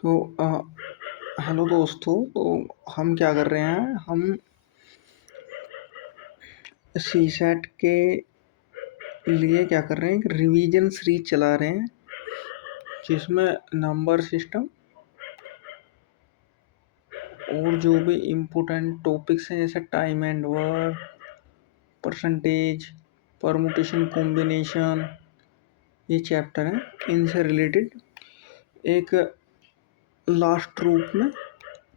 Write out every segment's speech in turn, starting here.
तो हेलो दोस्तों। तो हम क्या कर रहे हैं, हम सी सेट के लिए क्या कर रहे हैं, एक रिवीजन सीरीज चला रहे हैं जिसमें नंबर सिस्टम और जो भी इम्पोर्टेंट टॉपिक्स हैं जैसे time and work, percentage, permutation, combination, ये चैप्टर हैं। इनसे रिलेटेड एक लास्ट रूप में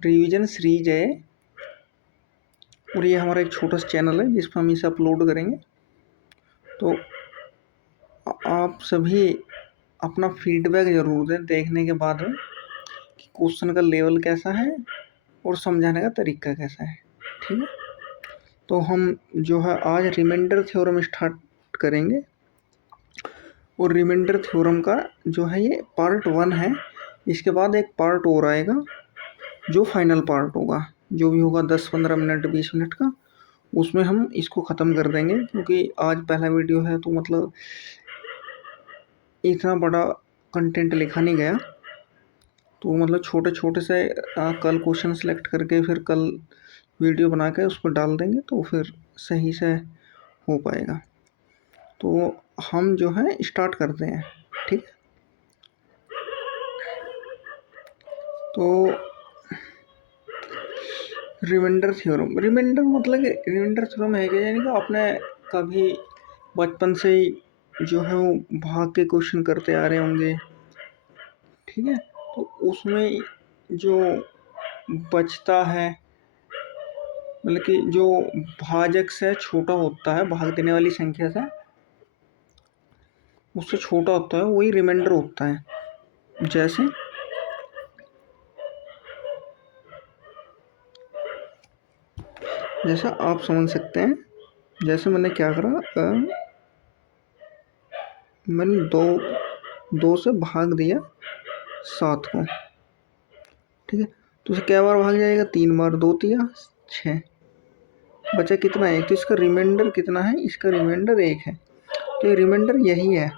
रिवीजन सीरीज है और ये हमारा एक छोटा सा चैनल है जिस पर हम इसे अपलोड करेंगे। तो आप सभी अपना फीडबैक ज़रूर दें देखने के बाद में कि क्वेश्चन का लेवल कैसा है और समझाने का तरीका कैसा है। ठीक है, तो हम जो है आज रिमाइंडर थ्योरम स्टार्ट करेंगे और रिमाइंडर थ्योरम का जो है ये पार्ट 1 है। इसके बाद एक पार्ट और आएगा जो फाइनल पार्ट होगा, जो भी होगा 10-15 मिनट 20 मिनट का, उसमें हम इसको ख़त्म कर देंगे क्योंकि आज पहला वीडियो है तो मतलब इतना बड़ा कंटेंट लिखा नहीं गया। तो मतलब छोटे छोटे से कल क्वेश्चन सेलेक्ट करके फिर कल वीडियो बना के उस पर डाल देंगे तो फिर सही से हो पाएगा। तो हम जो है स्टार्ट करते हैं। ठीक है, तो रिमाइंडर थ्योरम, रिमाइंडर मतलब कि रिमाइंडर थ्योरम है कि यानी कि आपने कभी बचपन से ही जो है वो भाग के क्वेश्चन करते आ रहे होंगे। ठीक है, तो उसमें जो बचता है मतलब कि जो भाजक से छोटा होता है, भाग देने वाली संख्या से उससे छोटा होता है, वही रिमाइंडर होता है। जैसा आप समझ सकते हैं, जैसे मैंने क्या करा, मैंने दो से भाग दिया 7 को। ठीक है, तो उसे क्या बार भाग जाएगा, 3 बार, 2 तिया 6, बचा कितना, 1। तो इसका रिमाइंडर कितना है, इसका रिमाइंडर 1 है। तो ये रिमाइंडर यही है।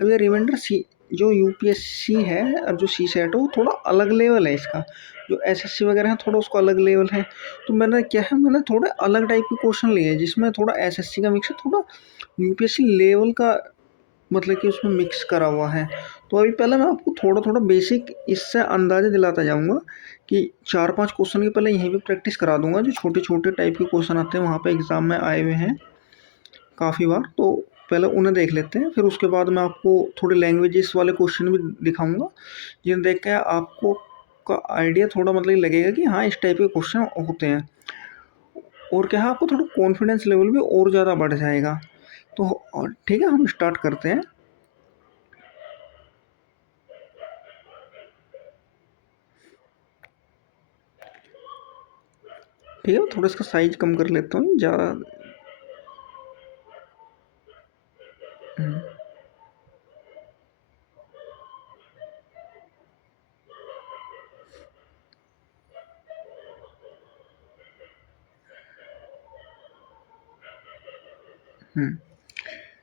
अब ये रिमाइंडर सी जो यूपीएससी है और जो सी सेट है वो थोड़ा अलग लेवल है इसका। जो एसएससी वगैरह है थोड़ा उसका अलग लेवल है। तो मैंने क्या है, मैंने थोड़े अलग टाइप के क्वेश्चन लिए हैं जिसमें थोड़ा एसएससी का मिक्स है, थोड़ा यूपीएससी लेवल का मतलब कि उसमें मिक्स करा हुआ है। तो अभी पहले मैं आपको थोड़ा थोड़ा बेसिक इससे अंदाज़ा दिलाता जाऊँगा कि 4-5 क्वेश्चन के पहले यहीं पे प्रैक्टिस करा दूंगा। जो छोटे छोटे टाइप के क्वेश्चन आते हैं वहाँ पे एग्ज़ाम में आए हुए हैं काफ़ी बार, तो पहले उन्हें देख लेते हैं। फिर उसके बाद मैं आपको थोड़े लैंग्वेजेस वाले क्वेश्चन भी दिखाऊंगा जिन्हें देख के आपको का आइडिया थोड़ा मतलब लगेगा कि हाँ इस टाइप के क्वेश्चन होते हैं। और क्या है, आपको थोड़ा कॉन्फिडेंस लेवल भी और ज़्यादा बढ़ जाएगा। तो ठीक है, हम स्टार्ट करते हैं। ठीक है, थोड़ा इसका साइज कम कर लेता हूँ ज़्यादा।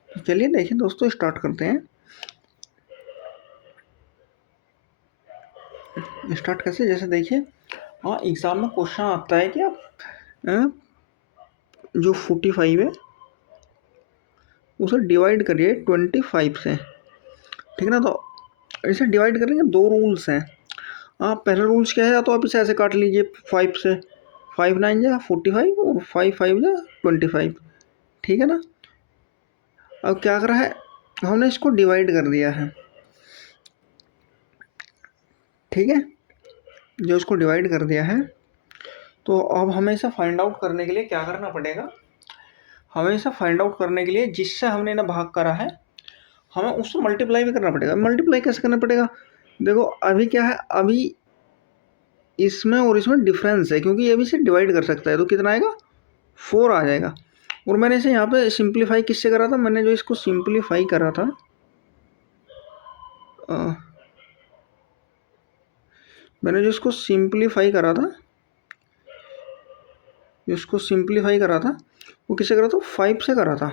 तो चलिए देखिए दोस्तों, स्टार्ट करते हैं। स्टार्ट कैसे, जैसे देखिए, हाँ एग्ज़ाम में क्वेश्चन आता है कि आप जो 45 है उसे डिवाइड करिए 25 से। ठीक है ना, तो इसे डिवाइड करेंगे, 2 रूल्स हैं। आप पहला रूल्स क्या है, या तो आप इसे ऐसे काट लीजिए 5 से, 5 9 जा 45 और 5 5 जा 25। ठीक है ना, अब क्या करा है, हमने इसको डिवाइड कर दिया है। ठीक है, जो इसको डिवाइड कर दिया है, तो अब हमें इसे फाइंड आउट करने के लिए क्या करना पड़ेगा, हमें इसे फाइंड आउट करने के लिए जिससे हमने ना भाग करा है हमें उससे मल्टीप्लाई भी करना पड़ेगा। मल्टीप्लाई कैसे करना पड़ेगा, देखो अभी क्या है, अभी इसमें और इसमें डिफरेंस है क्योंकि ये भी इसे डिवाइड कर सकता है। तो कितना आएगा, 4 आ जाएगा। और मैंने इसे यहाँ पे सिंप्लीफाई किससे करा था, मैंने जो इसको सिंप्लीफाई करा था मैंने जो इसको सिंप्लीफाई करा था वो किससे करा था, 5 से करा था।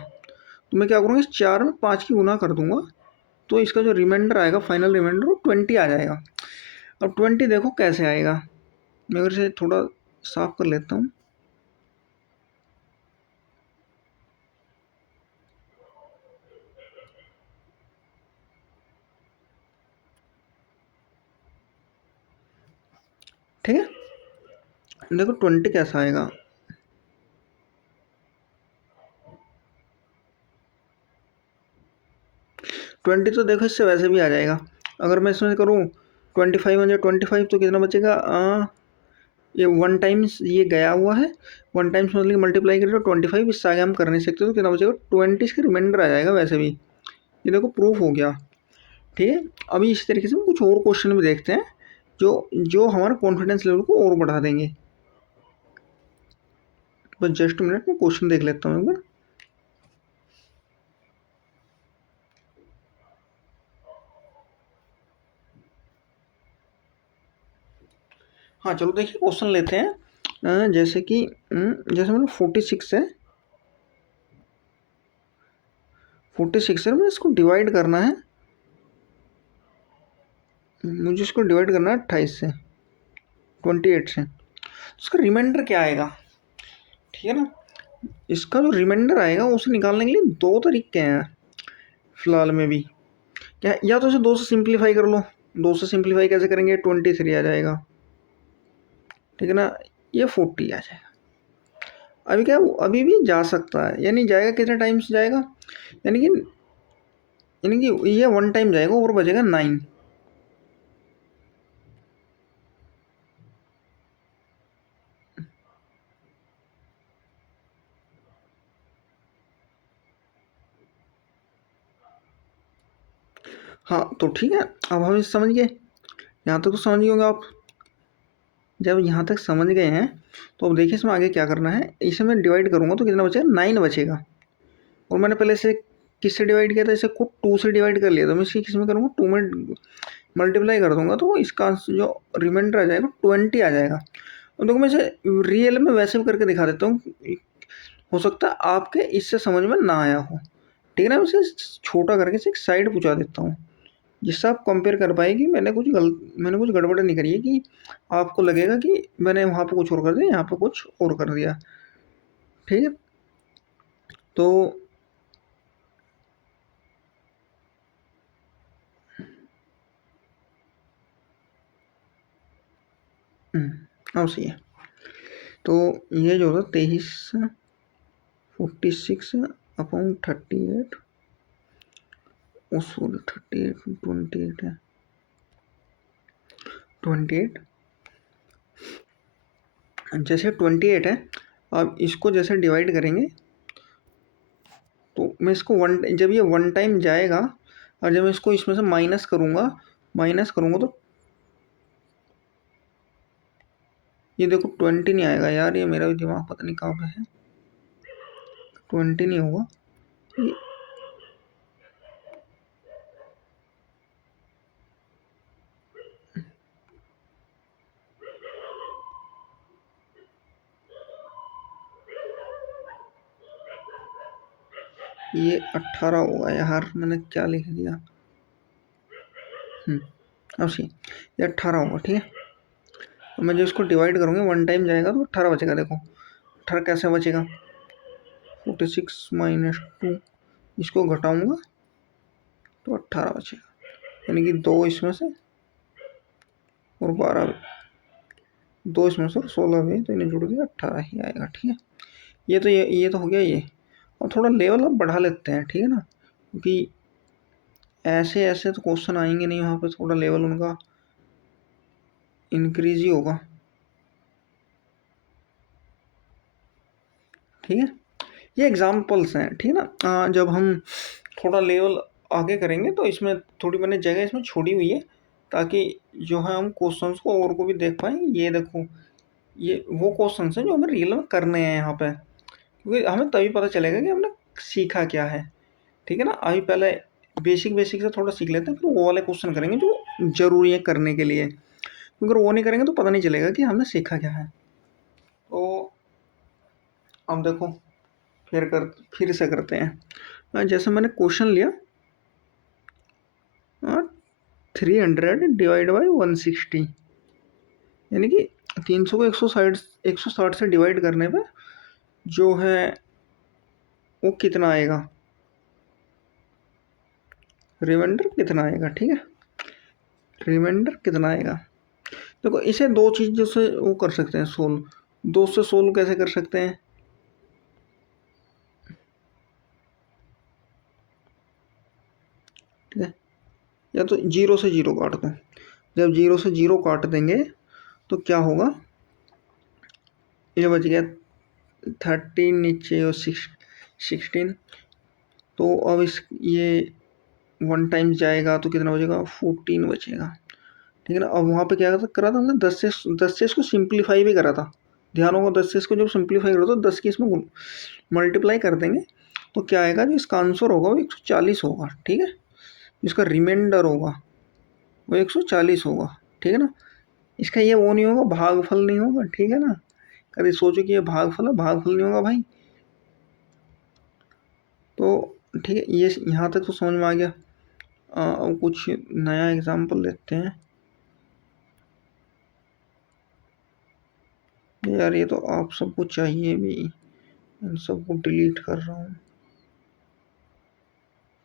तो मैं क्या करूँगा, इस 4 में 5 की गुना कर दूंगा तो इसका जो रिमाइंडर आएगा, फाइनल रिमाइंडर, वो 20 आ जाएगा। अब 20 देखो कैसे आएगा, मैं अगर इसे थोड़ा साफ कर लेता हूँ। ठीक है, देखो 20 कैसा आएगा। ट्वेंटी तो देखो इससे वैसे भी आ जाएगा। अगर मैं इसमें करूँ 25 में 25 तो कितना बचेगा, ये वन टाइम्स ये गया हुआ है, वन टाइम्स मतलब मल्टीप्लाई करें तो 25, इससे आगे हम कर नहीं सकते, तो कितना बचेगा 20, इसका रिमाइंडर आ जाएगा वैसे भी। ये देखो प्रूफ हो गया। ठीक है, अभी इस तरीके से हम कुछ और क्वेश्चन भी देखते हैं जो जो हमारा कॉन्फिडेंस लेवल को और बढ़ा देंगे। बस जस्ट मिनट में क्वेश्चन देख लेता हूँ एक बार। हाँ चलो देखिए क्वेश्चन लेते हैं। जैसे कि जैसे मतलब 46 है, 46 है, मुझे इसको डिवाइड करना है, मुझे इसको डिवाइड करना है 28 से, 28 से। इसका रिमाइंडर क्या आएगा, ठीक है ना। इसका जो रिमाइंडर आएगा उसे निकालने के लिए दो तरीके हैं फिलहाल में भी। क्या, या तो इसे 2 से सिंप्लीफाई कर लो। 2 से सिंप्लीफाई कैसे करेंगे, 23 आ जाएगा, ठीक है ना, ये 40 आ जाएगा। अभी क्या, अभी भी जा सकता है, यानी जाएगा कितने टाइम्स जाएगा, यानी कि ये वन टाइम जाएगा और बचेगा 9। हाँ तो ठीक है, अब हम इसे समझ गए, यहाँ तक तो समझ गए होंगे आप। जब यहाँ तक समझ गए हैं तो अब देखिए इसमें आगे क्या करना है। इसे मैं डिवाइड करूँगा तो कितना बचेगा, 9 बचेगा। और मैंने पहले इसे किससे डिवाइड किया था, इसे को 2 से डिवाइड कर लिया, तो मैं इसे किस में करूँगा, 2 में मल्टीप्लाई कर दूंगा, तो इसका जो रिमाइंडर आ जाएगा 20 आ जाएगा। और देखो मैं इसे रियल में वैसे भी करके दिखा देता हूँ, हो सकता है आपके इससे समझ में ना आया हो, ठीक है ना। मैं इसे छोटा करके इसे एक साइड पूछा देता हूँ, जिससे आप कंपेयर कर पाए कि मैंने कुछ गड़बड़ नहीं करी है, कि आपको लगेगा कि मैंने वहाँ पे कुछ और कर दिया, यहाँ पे कुछ और कर दिया। ठीक है, तो अब सही है। तो ये जो था 23 46 अपॉन 38, सॉरी 38 28 है, 28, जैसे 28 है। अब इसको जैसे डिवाइड करेंगे तो मैं इसको जब ये वन टाइम जाएगा और जब मैं इसको इसमें से माइनस करूँगा तो ये देखो 20 नहीं आएगा यार, ये मेरा भी दिमाग पता नहीं कहाँ पे है, 20 नहीं होगा ये, ये 18 होगा यार, मैंने क्या लिख दिया। अब सी ये 18 होगा, ठीक है। अब मैं जो इसको डिवाइड करूँगी वन टाइम जाएगा तो 18 बचेगा। देखो 18 कैसे बचेगा, 46 माइनस 2, इसको घटाऊँगा तो 18 बचेगा, यानी कि 2 इसमें से और 12, 2 इसमें से और 16 भी, तो इन्हें जुड़ के 18 ही आएगा। ठीक है, ये तो हो गया ये। और थोड़ा लेवल अब बढ़ा लेते हैं, ठीक है ना, क्योंकि ऐसे ऐसे तो क्वेश्चन आएंगे नहीं, वहाँ पे थोड़ा लेवल उनका इंक्रीज ही होगा। ठीक है, ये एग्जाम्पल्स हैं, ठीक है ना। जब हम थोड़ा लेवल आगे करेंगे तो इसमें थोड़ी मैंने जगह इसमें छोड़ी हुई है, ताकि जो है हम क्वेश्चंस को और को भी देख पाएँ। ये देखो ये वो क्वेश्चंस हैं जो हमें रियल में करने हैं यहाँ पे, क्योंकि हमें तभी पता चलेगा कि हमने सीखा क्या है। ठीक है ना, अभी पहले बेसिक बेसिक से थोड़ा सीख लेते हैं, फिर वो वाले क्वेश्चन करेंगे जो ज़रूरी है करने के लिए, क्योंकि अगर वो नहीं करेंगे तो पता नहीं चलेगा कि हमने सीखा क्या है। तो अब देखो फिर से करते हैं। जैसे मैंने क्वेश्चन लिया 300 डिवाइड बाई 160, यानी कि 300 को 160 से डिवाइड करने पे जो है वो कितना आएगा, रिमाइंडर कितना आएगा। ठीक है, रिमाइंडर कितना आएगा। देखो इसे दो चीज़ों से वो कर सकते हैं सोल्व, दो से सोल्व कैसे कर सकते हैं। ठीक है, या तो जीरो से जीरो काट दो, जब जीरो से जीरो काट देंगे तो क्या होगा, ये बच गया 13 नीचे और 16, तो अब इस ये 1 टाइम जाएगा तो कितना बचेगा, 14 बचेगा। ठीक है ना। अब वहाँ पे क्या करा था हमने, 10 से इसको सिंप्लीफाई भी करा था। ध्यान होगा 10 से इसको जब सिंप्लीफाई करो तो 10 की इसमें मल्टीप्लाई कर देंगे तो क्या आएगा, जो इसका आंसर होगा वो 140 होगा। ठीक है, इसका रिमाइंडर होगा वो 140 होगा। ठीक है ना, इसका ये वो नहीं होगा, भागफल नहीं होगा। ठीक है ना, कभी सोचो कि ये भागफल है, भागफल नहीं होगा भाई। तो ठीक है, ये यहाँ तक तो समझ में आ गया। अब कुछ नया एग्जाम्पल लेते हैं। यार ये तो आप सबको चाहिए भी, इन सबको डिलीट कर रहा हूँ,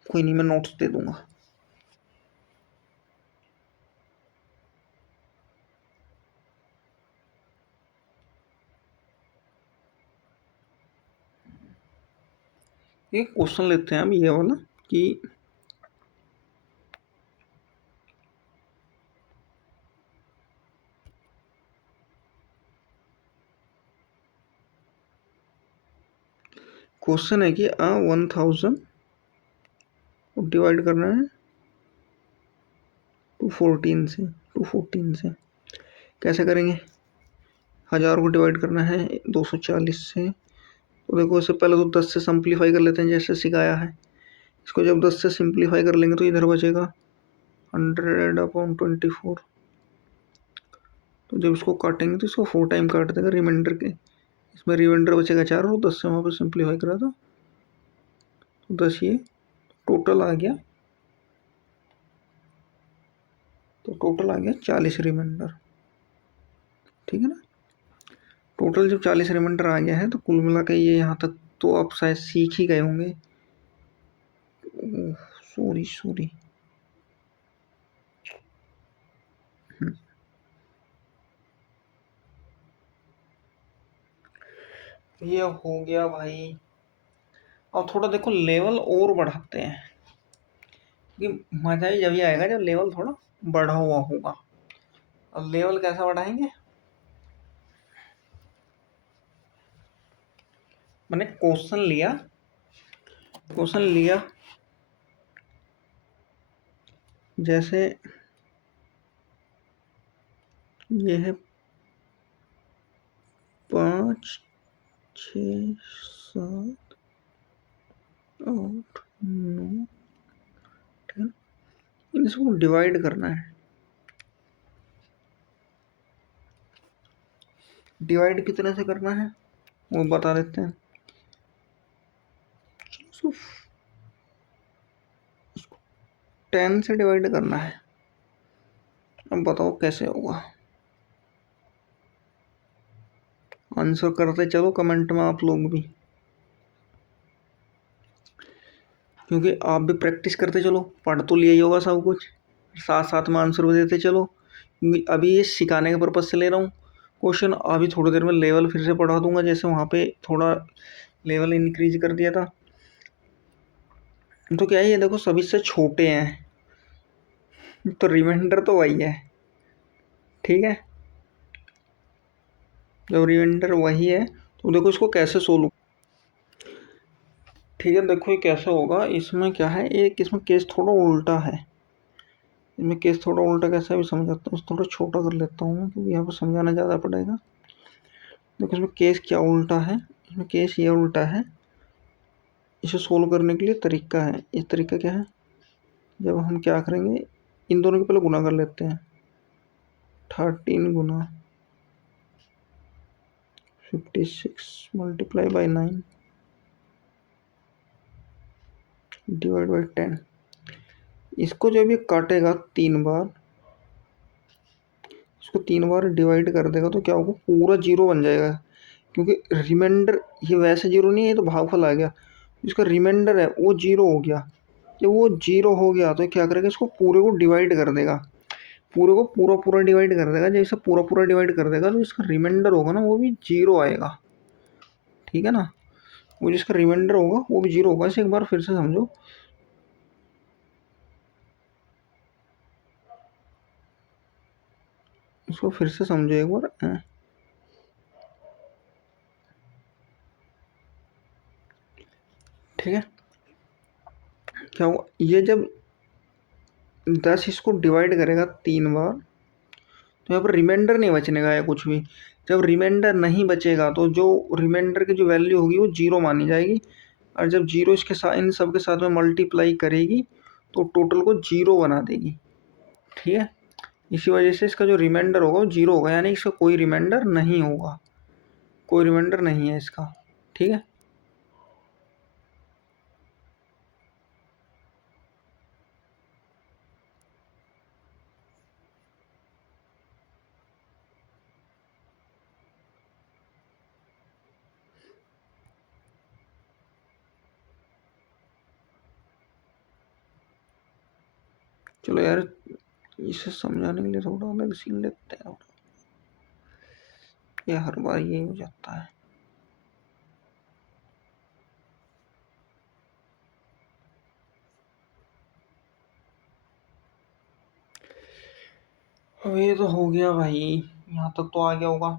कोई नहीं, मैं नोट्स दे दूंगा। एक क्वेश्चन लेते हैं हम ये वाला कि क्वेश्चन है कि 1000 डिवाइड करना है 214 से कैसे करेंगे। 1000 को डिवाइड करना है 240 से, तो देखो इससे पहले तो 10 से सिंप्लीफाई कर लेते हैं जैसे सिखाया है। इसको जब 10 से सिंप्लीफाई कर लेंगे तो इधर बचेगा 100/24। तो जब इसको काटेंगे तो इसको 4 टाइम काट देगा रिमाइंडर के, इसमें रिमाइंडर बचेगा 4 और 10 से वहाँ पे सिंप्लीफाई करा था तो 10, ये टोटल आ गया, तो टोटल आ गया 40 रिमाइंडर। ठीक है ना, टोटल जब 40 रिमाइंडर आ गया है तो कुल मिला के ये यहाँ तक तो आप शायद सीख ही गए होंगे। सॉरी ये हो गया भाई। अब थोड़ा देखो लेवल और बढ़ाते हैं, क्योंकि मजा ही जब ये आएगा जब लेवल थोड़ा बढ़ा हुआ होगा। अब लेवल कैसा बढ़ाएंगे, मैंने क्वेश्चन लिया जैसे ये है 5 6 7 8 9, ठीक है, इसको डिवाइड करना है। डिवाइड कितने से करना है वो बता देते हैं। इसको 10 से डिवाइड करना है। अब बताओ कैसे होगा, आंसर करते चलो कमेंट में आप लोग भी, क्योंकि आप भी प्रैक्टिस करते चलो, पढ़ तो लिया ही होगा सब कुछ, साथ साथ में आंसर भी देते चलो। क्योंकि अभी ये सिखाने के पर्पज़ से ले रहा हूँ क्वेश्चन, अभी थोड़ी देर में लेवल फिर से पढ़ा दूंगा, जैसे वहाँ पे थोड़ा लेवल इंक्रीज कर दिया था। तो क्या है, ये देखो सभी से छोटे हैं तो रिमाइंडर तो वही है। ठीक है, जब रिमाइंडर वही है तो देखो इसको कैसे सोल्व। ठीक है, देखो ये कैसे होगा, इसमें क्या है, एक इसमें केस थोड़ा उल्टा है। इसमें केस थोड़ा उल्टा कैसे भी समझाता हूँ, थोड़ा छोटा कर लेता हूँ क्योंकि यहाँ पर समझाना ज़्यादा पड़ेगा। देखो इसमें केस क्या उल्टा है, इसमें केस ये उल्टा है। इसे सोल्व करने के लिए तरीका है, इस तरीका क्या है, जब हम क्या करेंगे, इन दोनों के पहले गुना कर लेते हैं। 13 गुना 56 मल्टीप्लाई बाई 9 डिवाइड बाई 10। इसको जब ये काटेगा 3 बार, इसको 3 बार डिवाइड कर देगा तो क्या होगा, पूरा जीरो बन जाएगा। क्योंकि रिमाइंडर ये वैसे जीरो नहीं है, ये तो भागफल आ गया। इसका रिमाइंडर है वो जीरो हो गया। जब वो जीरो हो गया तो क्या करेगा, इसको पूरे को डिवाइड कर देगा, पूरे को पूरा पूरा डिवाइड कर देगा। जैसे पूरा पूरा डिवाइड कर देगा तो इसका रिमाइंडर होगा ना वो भी जीरो आएगा। ठीक है ना, वो जिसका रिमाइंडर होगा वो भी जीरो होगा। इसे एक बार फिर से समझो, इसको फिर से समझो एक बार। ठीक है, क्या होगा, ये जब 10 इसको डिवाइड करेगा 3 बार तो यहाँ पर रिमाइंडर नहीं बचने का या कुछ भी। जब रिमाइंडर नहीं बचेगा तो जो रिमाइंडर की जो वैल्यू होगी वो जीरो मानी जाएगी। और जब जीरो इसके साथ, इन सब के साथ में मल्टीप्लाई करेगी तो टोटल को जीरो बना देगी। ठीक है, इसी वजह से इसका जो रिमाइंडर होगा वो जीरो होगा, यानी इसका कोई रिमाइंडर नहीं होगा, कोई रिमाइंडर नहीं है इसका। ठीक है, चलो यार, इसे समझाने के लिए थोड़ा अलग सीन लेते हैं। ये हर बार ये हो जाता है। अब ये तो हो गया भाई, यहाँ तक तो आ गया होगा,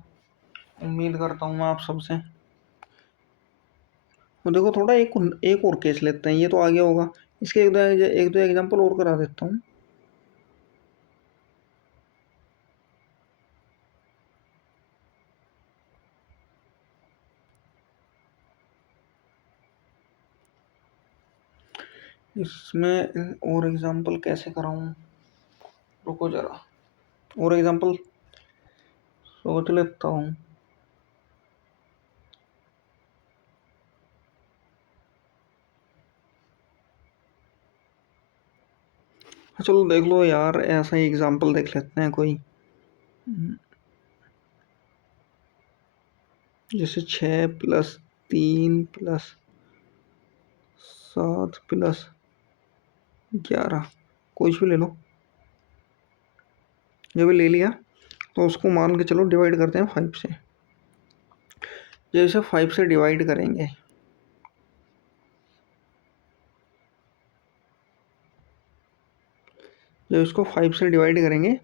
उम्मीद करता हूँ मैं आप सबसे। तो देखो थोड़ा एक और केस लेते हैं, ये तो आ गया होगा। इसके एक दो एग्जांपल और करा देता हूँ। इसमें और एग्जांपल कैसे कराऊँ, रुको जरा, और एग्जांपल सोच लेता हूँ। चलो देख लो यार, ऐसा ही एग्जांपल देख लेते हैं कोई। जैसे 6 + 3 + 7 + 11, कुछ भी ले लो। जब ले लिया तो उसको मान के चलो डिवाइड करते हैं 5 से। जैसे 5 से डिवाइड करेंगे, जब इसको 5 से डिवाइड करेंगे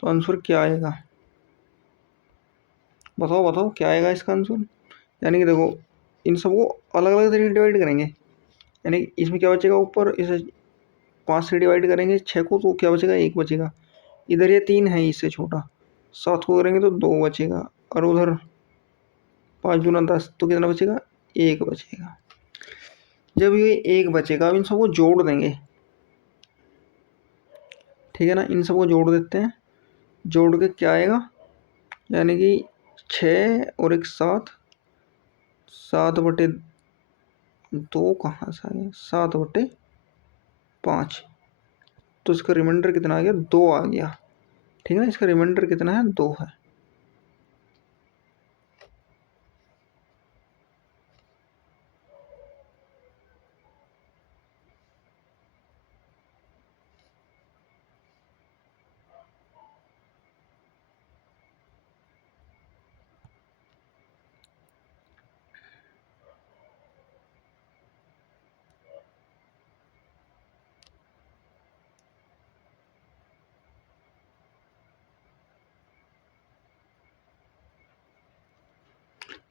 तो आंसर क्या आएगा, बताओ बताओ क्या आएगा इसका आंसर। यानी कि देखो, इन सबको अलग अलग तरीके से डिवाइड करेंगे, यानी इसमें क्या बचेगा, ऊपर इसे 5 से डिवाइड करेंगे 6 को तो क्या बचेगा, 1 बचेगा। इधर ये 3 है, इससे छोटा 7 को करेंगे तो 2 बचेगा। और उधर 5 × 10 तो कितना बचेगा, 1 बचेगा। जब ये 1 बचेगा, अब इन सबको जोड़ देंगे। ठीक है ना, इन सबको जोड़ देते हैं। जोड़ के क्या आएगा, यानी कि 6 और 1 7, 7/2 कहाँ से आ गया, 7/5। तो इसका रिमाइंडर कितना आ गया, 2 आ गया। ठीक है ना, इसका रिमाइंडर कितना है, 2 है।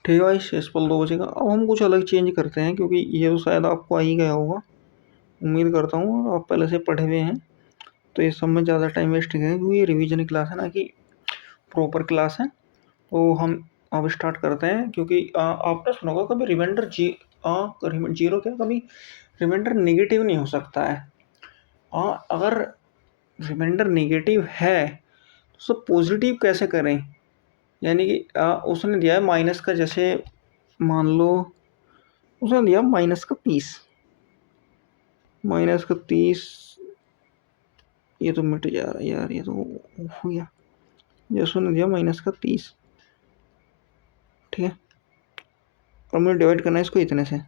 ठीक है भाई, शेष पल 2 बचेगा। अब हम कुछ अलग चेंज करते हैं, क्योंकि ये तो शायद आपको आ ही गया होगा, उम्मीद करता हूँ आप पहले से पढ़े हुए हैं। तो इस सब में ज़्यादा टाइम वेस्ट नहीं करेंगे, क्योंकि ये रिवीजन क्लास है ना कि प्रॉपर क्लास है। तो हम अब स्टार्ट करते हैं। क्योंकि आपने सुना होगा कभी रिमाइंडर जीरो क्या, कभी रिमाइंडर नेगेटिव नहीं हो सकता है। अगर रिमाइंडर नेगेटिव है तो उसे पॉजिटिव कैसे करें। यानी कि उसने दिया है माइनस का, जैसे मान लो उसने दिया -30, -30 ये तो मिट जा रहा है यार, ये तो हो गया। ये उसने दिया -30, ठीक है। और मुझे डिवाइड करना है इसको इतने से,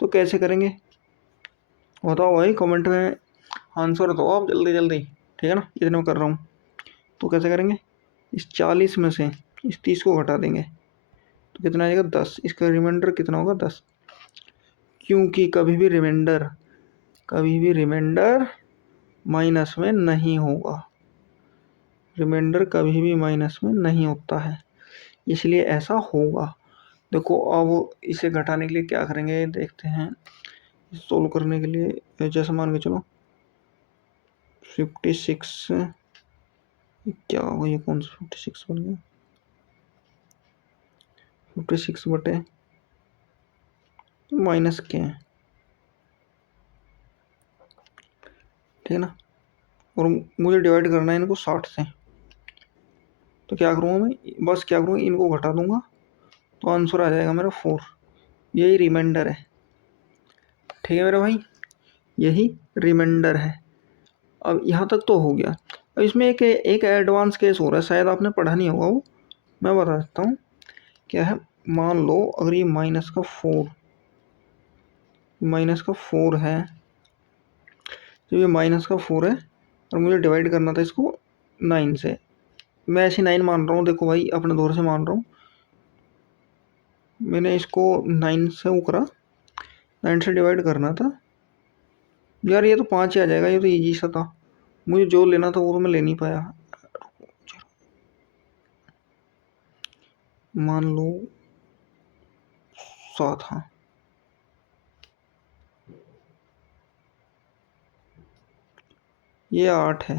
तो कैसे करेंगे बताओ भाई, कमेंट में आंसर दो आप जल्दी जल्दी, ठीक है ना। इतने में कर रहा हूँ, तो कैसे करेंगे, इस 40 में से इस 30 को घटा देंगे तो कितना आ जाएगा 10, इसका रिमाइंडर कितना होगा 10, क्योंकि कभी भी रिमाइंडर माइनस में नहीं होगा, रिमाइंडर कभी भी माइनस में नहीं होता है, इसलिए ऐसा होगा। देखो अब इसे घटाने के लिए क्या करेंगे देखते हैं, सोल्व करने के लिए जैसे मान के चलो 56, क्या होगा, ये कौन सा 56 बन गया, 56 बटे माइनस के हैं, ठीक है ना। और मुझे डिवाइड करना है इनको 60 से, तो क्या करूँगा मैं, बस क्या करूँगा इनको घटा दूंगा तो आंसर आ जाएगा मेरा 4, यही रिमाइंडर है, ठीक है मेरा भाई, यही रिमाइंडर है। अब यहाँ तक तो हो गया। अब इसमें एक एडवांस केस हो रहा है, शायद आपने पढ़ा नहीं होगा, वो मैं बता देता हूँ क्या है। मान लो अगर ये -4 है, तो ये -4 है और मुझे डिवाइड करना था इसको 9 से, मैं ऐसे 9 मान रहा हूँ, देखो भाई अपने दौर से मान रहा हूँ, मैंने इसको 9 से वो करा, 9 से डिवाइड करना था यार, ये तो 5 ही आ जाएगा, ये तो ईजी सा था, मुझे जो लेना था वो तो मैं ले नहीं पाया। मान लो 7, हाँ ये 8 है,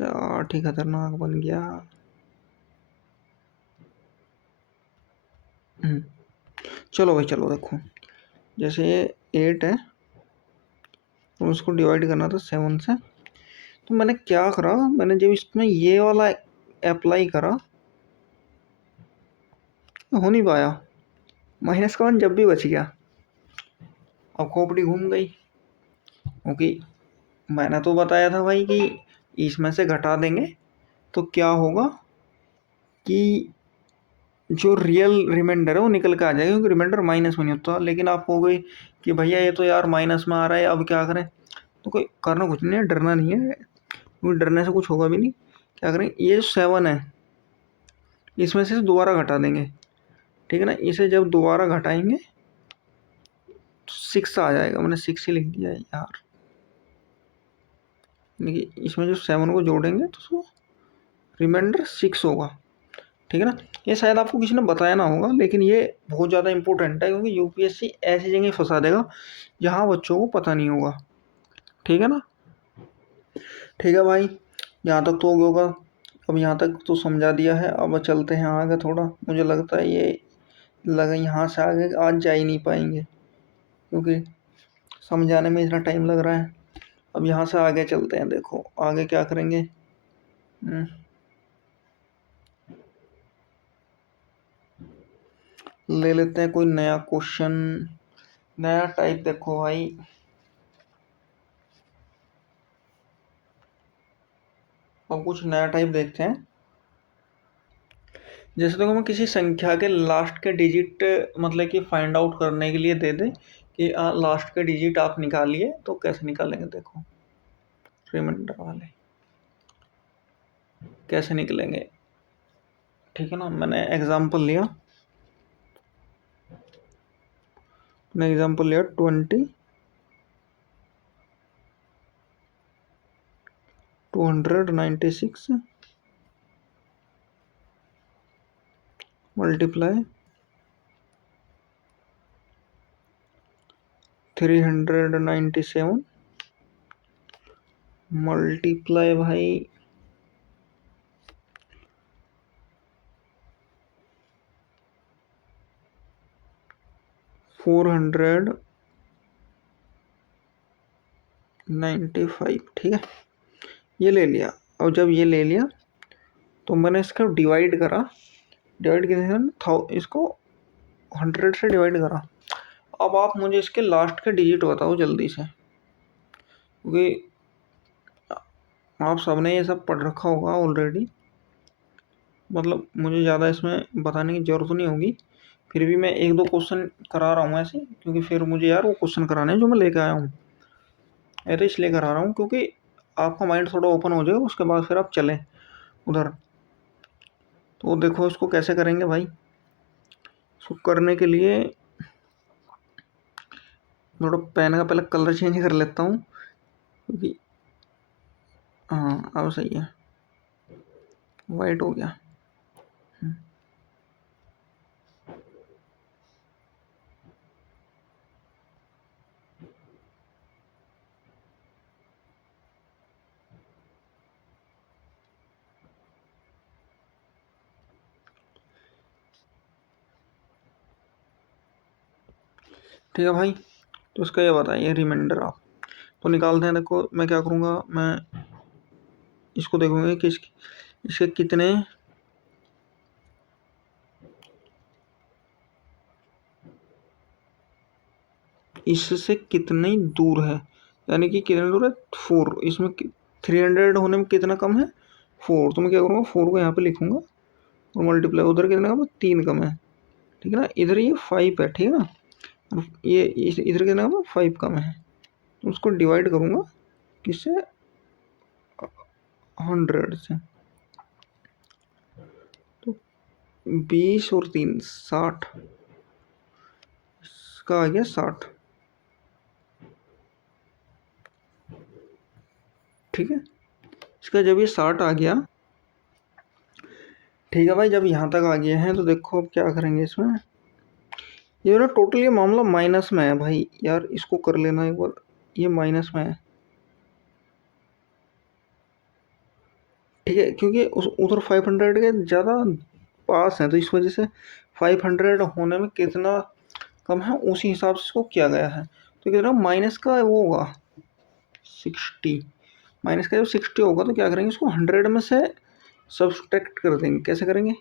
8 ही खतरनाक बन गया। चलो भाई चलो, देखो जैसे ये 8 है तो उसको डिवाइड करना था 7 से, तो मैंने क्या करा, मैंने जब इसमें ये वाला अप्लाई करा तो हो नहीं पाया, -1 जब भी बच गया, अब खोपड़ी घूम गई, क्योंकि मैंने तो बताया था भाई कि इसमें से घटा देंगे तो क्या होगा कि जो रियल रिमाइंडर है वो निकल के आ जाएगा, क्योंकि रिमाइंडर माइनस में नहीं होता। लेकिन आप हो गई कि भैया ये तो यार माइनस में आ रहा है, अब क्या करें, तो कोई करना कुछ नहीं है, डरना नहीं है, क्योंकि डरने से कुछ होगा भी नहीं। क्या करें, ये जो 7 है इसमें से दोबारा घटा देंगे, ठीक है ना। इसे जब दोबारा घटाएंगे तो 6 आ जाएगा, मैंने 6 ही लिख दिया है यार, देखिए इसमें जो 7 को जोड़ेंगे तो उसको रिमाइंडर 6 होगा, ठीक है ना। ये शायद आपको किसी ने बताया ना होगा, लेकिन ये बहुत ज़्यादा इंपॉर्टेंट है, क्योंकि यूपीएससी ऐसी जगह फंसा देगा जहाँ बच्चों को पता नहीं होगा, ठीक है ना। ठीक है भाई, यहाँ तक तो हो गया होगा, अब यहाँ तक तो समझा दिया है, अब चलते हैं आगे थोड़ा, मुझे लगता है ये लगा यहाँ से आगे आज जा ही नहीं पाएंगे, क्योंकि समझाने में इतना टाइम लग रहा है। अब यहाँ से आगे चलते हैं, देखो आगे क्या करेंगे। ले लेते हैं कोई नया क्वेश्चन, नया टाइप, देखो भाई अब कुछ नया टाइप देखते हैं। जैसे देखो मैं किसी संख्या के लास्ट के डिजिट मतलब कि फाइंड आउट करने के लिए दे दे कि लास्ट के डिजिट आप निकालिए, तो कैसे निकालेंगे, देखो रिमाइंडर वाले कैसे निकलेंगे, ठीक है ना। मैंने एग्जांपल लिया 20, 296 मल्टीप्लाई 397 मल्टीप्लाई भाई 495, ठीक है, ये ले लिया। और जब ये ले लिया तो मैंने इसका डिवाइड करा, डिवाइड कितने, इसको 100 से डिवाइड करा। अब आप मुझे इसके लास्ट के डिजिट बताओ जल्दी से, क्योंकि आप सबने ये सब पढ़ रखा होगा ऑलरेडी, मतलब मुझे ज़्यादा इसमें बताने की ज़रूरत नहीं होगी। फिर भी मैं एक दो क्वेश्चन करा रहा हूँ ऐसे, क्योंकि फिर मुझे यार वो क्वेश्चन कराने हैं जो मैं लेके आया हूँ। अरे इसलिए करा रहा हूँ क्योंकि आपका माइंड थोड़ा ओपन हो जाए, उसके बाद फिर आप चलें उधर। तो देखो इसको कैसे करेंगे भाई। इसको करने के लिए थोड़ा पेन का पहले कलर चेंज कर लेता हूँ, क्योंकि हाँ अब सही है, वाइट हो गया। ठीक है भाई, तो इसका ये बताइए रिमाइंडर आप तो निकालते हैं। देखो मैं क्या करूँगा, मैं इसको देखूंगा कि इसके कितने इससे कितनी दूर है, यानी कि कितनी दूर है 4। इसमें 300 होने में कितना कम है 4। तो मैं क्या करूँगा 4 को यहाँ पे लिखूंगा और मल्टीप्लाई, उधर कितना कम है 3 कम है, ठीक है ना। इधर ये 5 है, ठीक है ना। और ये इधर कितना कम है 5 कम है। तो उसको डिवाइड करूँगा किससे 100 से। तो 20 और 3 60, इसका आ गया 60, ठीक है। इसका जब ये 60 आ गया, ठीक है भाई, जब यहाँ तक आ गए हैं तो देखो अब क्या करेंगे इसमें। ये ना टोटल ये मामला माइनस में है भाई, यार इसको कर लेना एक बार, ये माइनस में है, ठीक है। क्योंकि उस उधर 500 के ज़्यादा पास है, तो इस वजह से 500 होने में कितना कम है उसी हिसाब से इसको किया गया है। तो कितना माइनस का वो होगा 60, माइनस का जब 60 होगा तो क्या करेंगे इसको 100 में से सब्सट्रैक्ट कर देंगे। कैसे करेंगे,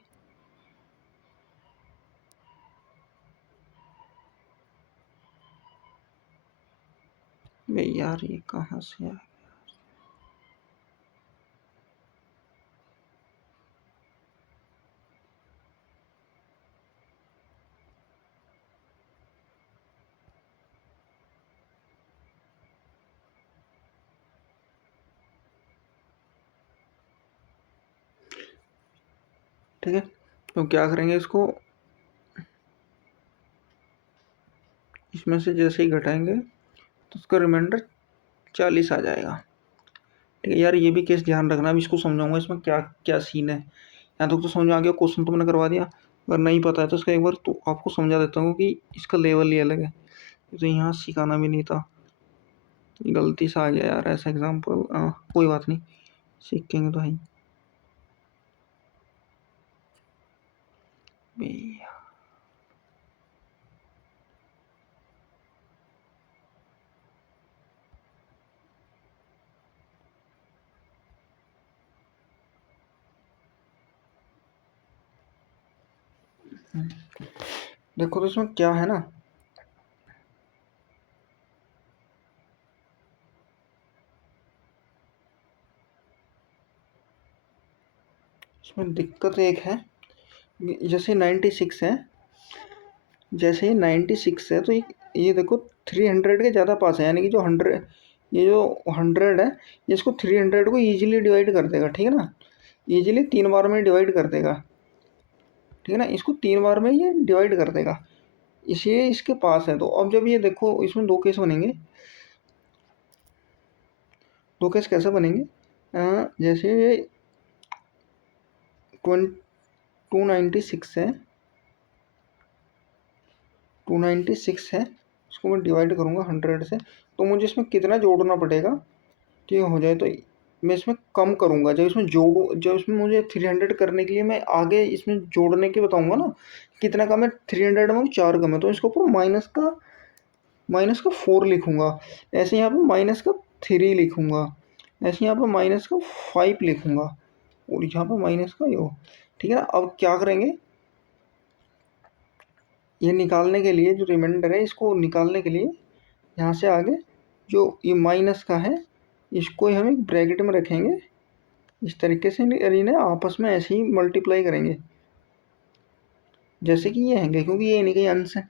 भाई यार ये कहाँ से है। ठीक है, तो क्या करेंगे इसको, इसमें से जैसे ही घटाएंगे तो उसका रिमाइंडर 40 आ जाएगा। ठीक है यार, ये भी केस ध्यान रखना, अब इसको समझाऊंगा इसमें क्या क्या सीन है। यहाँ तक तो समझ आ गया, क्वेश्चन तो मैंने करवा दिया। अगर नहीं पता है तो इसका एक बार तो आपको समझा देता हूँ कि इसका लेवल ही अलग है, तो यहाँ सिखाना भी नहीं था, गलती से आ गया यार ऐसा एग्जाम्पल। कोई बात नहीं, सीखेंगे तो है। भैया देखो तो इसमें क्या है ना, इसमें दिक्कत एक है, जैसे 96 है, जैसे ही 96 है तो ये देखो 300 के ज़्यादा पास है, यानी कि जो 100, ये जो 100 है ये इसको 300 को ईजिली डिवाइड कर देगा, ठीक है ना। ईजिली 3 बार में डिवाइड कर देगा, ठीक है ना। इसको 3 बार में ये डिवाइड कर देगा, इसलिए इसके पास है। तो अब जब ये देखो इसमें दो केस बनेंगे, दो केस कैसे बनेंगे, जैसे ये 296 है, 296 है, इसको मैं डिवाइड करूँगा 100 से, तो मुझे इसमें कितना जोड़ना पड़ेगा, ठीक हो जाए तो मैं इसमें कम करूँगा। जब इसमें जोड़ू, जब इसमें मुझे 300 करने के लिए मैं आगे इसमें जोड़ने के बताऊँगा ना कितना कम है, 300 में 4 कम है, तो इसको ऊपर माइनस का 4 लिखूँगा। ऐसे यहाँ पर माइनस का 3 लिखूँगा, ऐसे यहाँ पर माइनस का 5 लिखूँगा, और यहाँ पर माइनस का यो, ठीक है ना। अब क्या करेंगे, ये निकालने के लिए जो रिमाइंडर है इसको निकालने के लिए यहाँ से आगे जो ये माइनस का है इसको हम एक ब्रैकेट में रखेंगे इस तरीके से, और इन्हें आपस में ऐसे ही मल्टीप्लाई करेंगे जैसे कि ये हैंगे, क्योंकि ये इन्हीं का ही अंश है,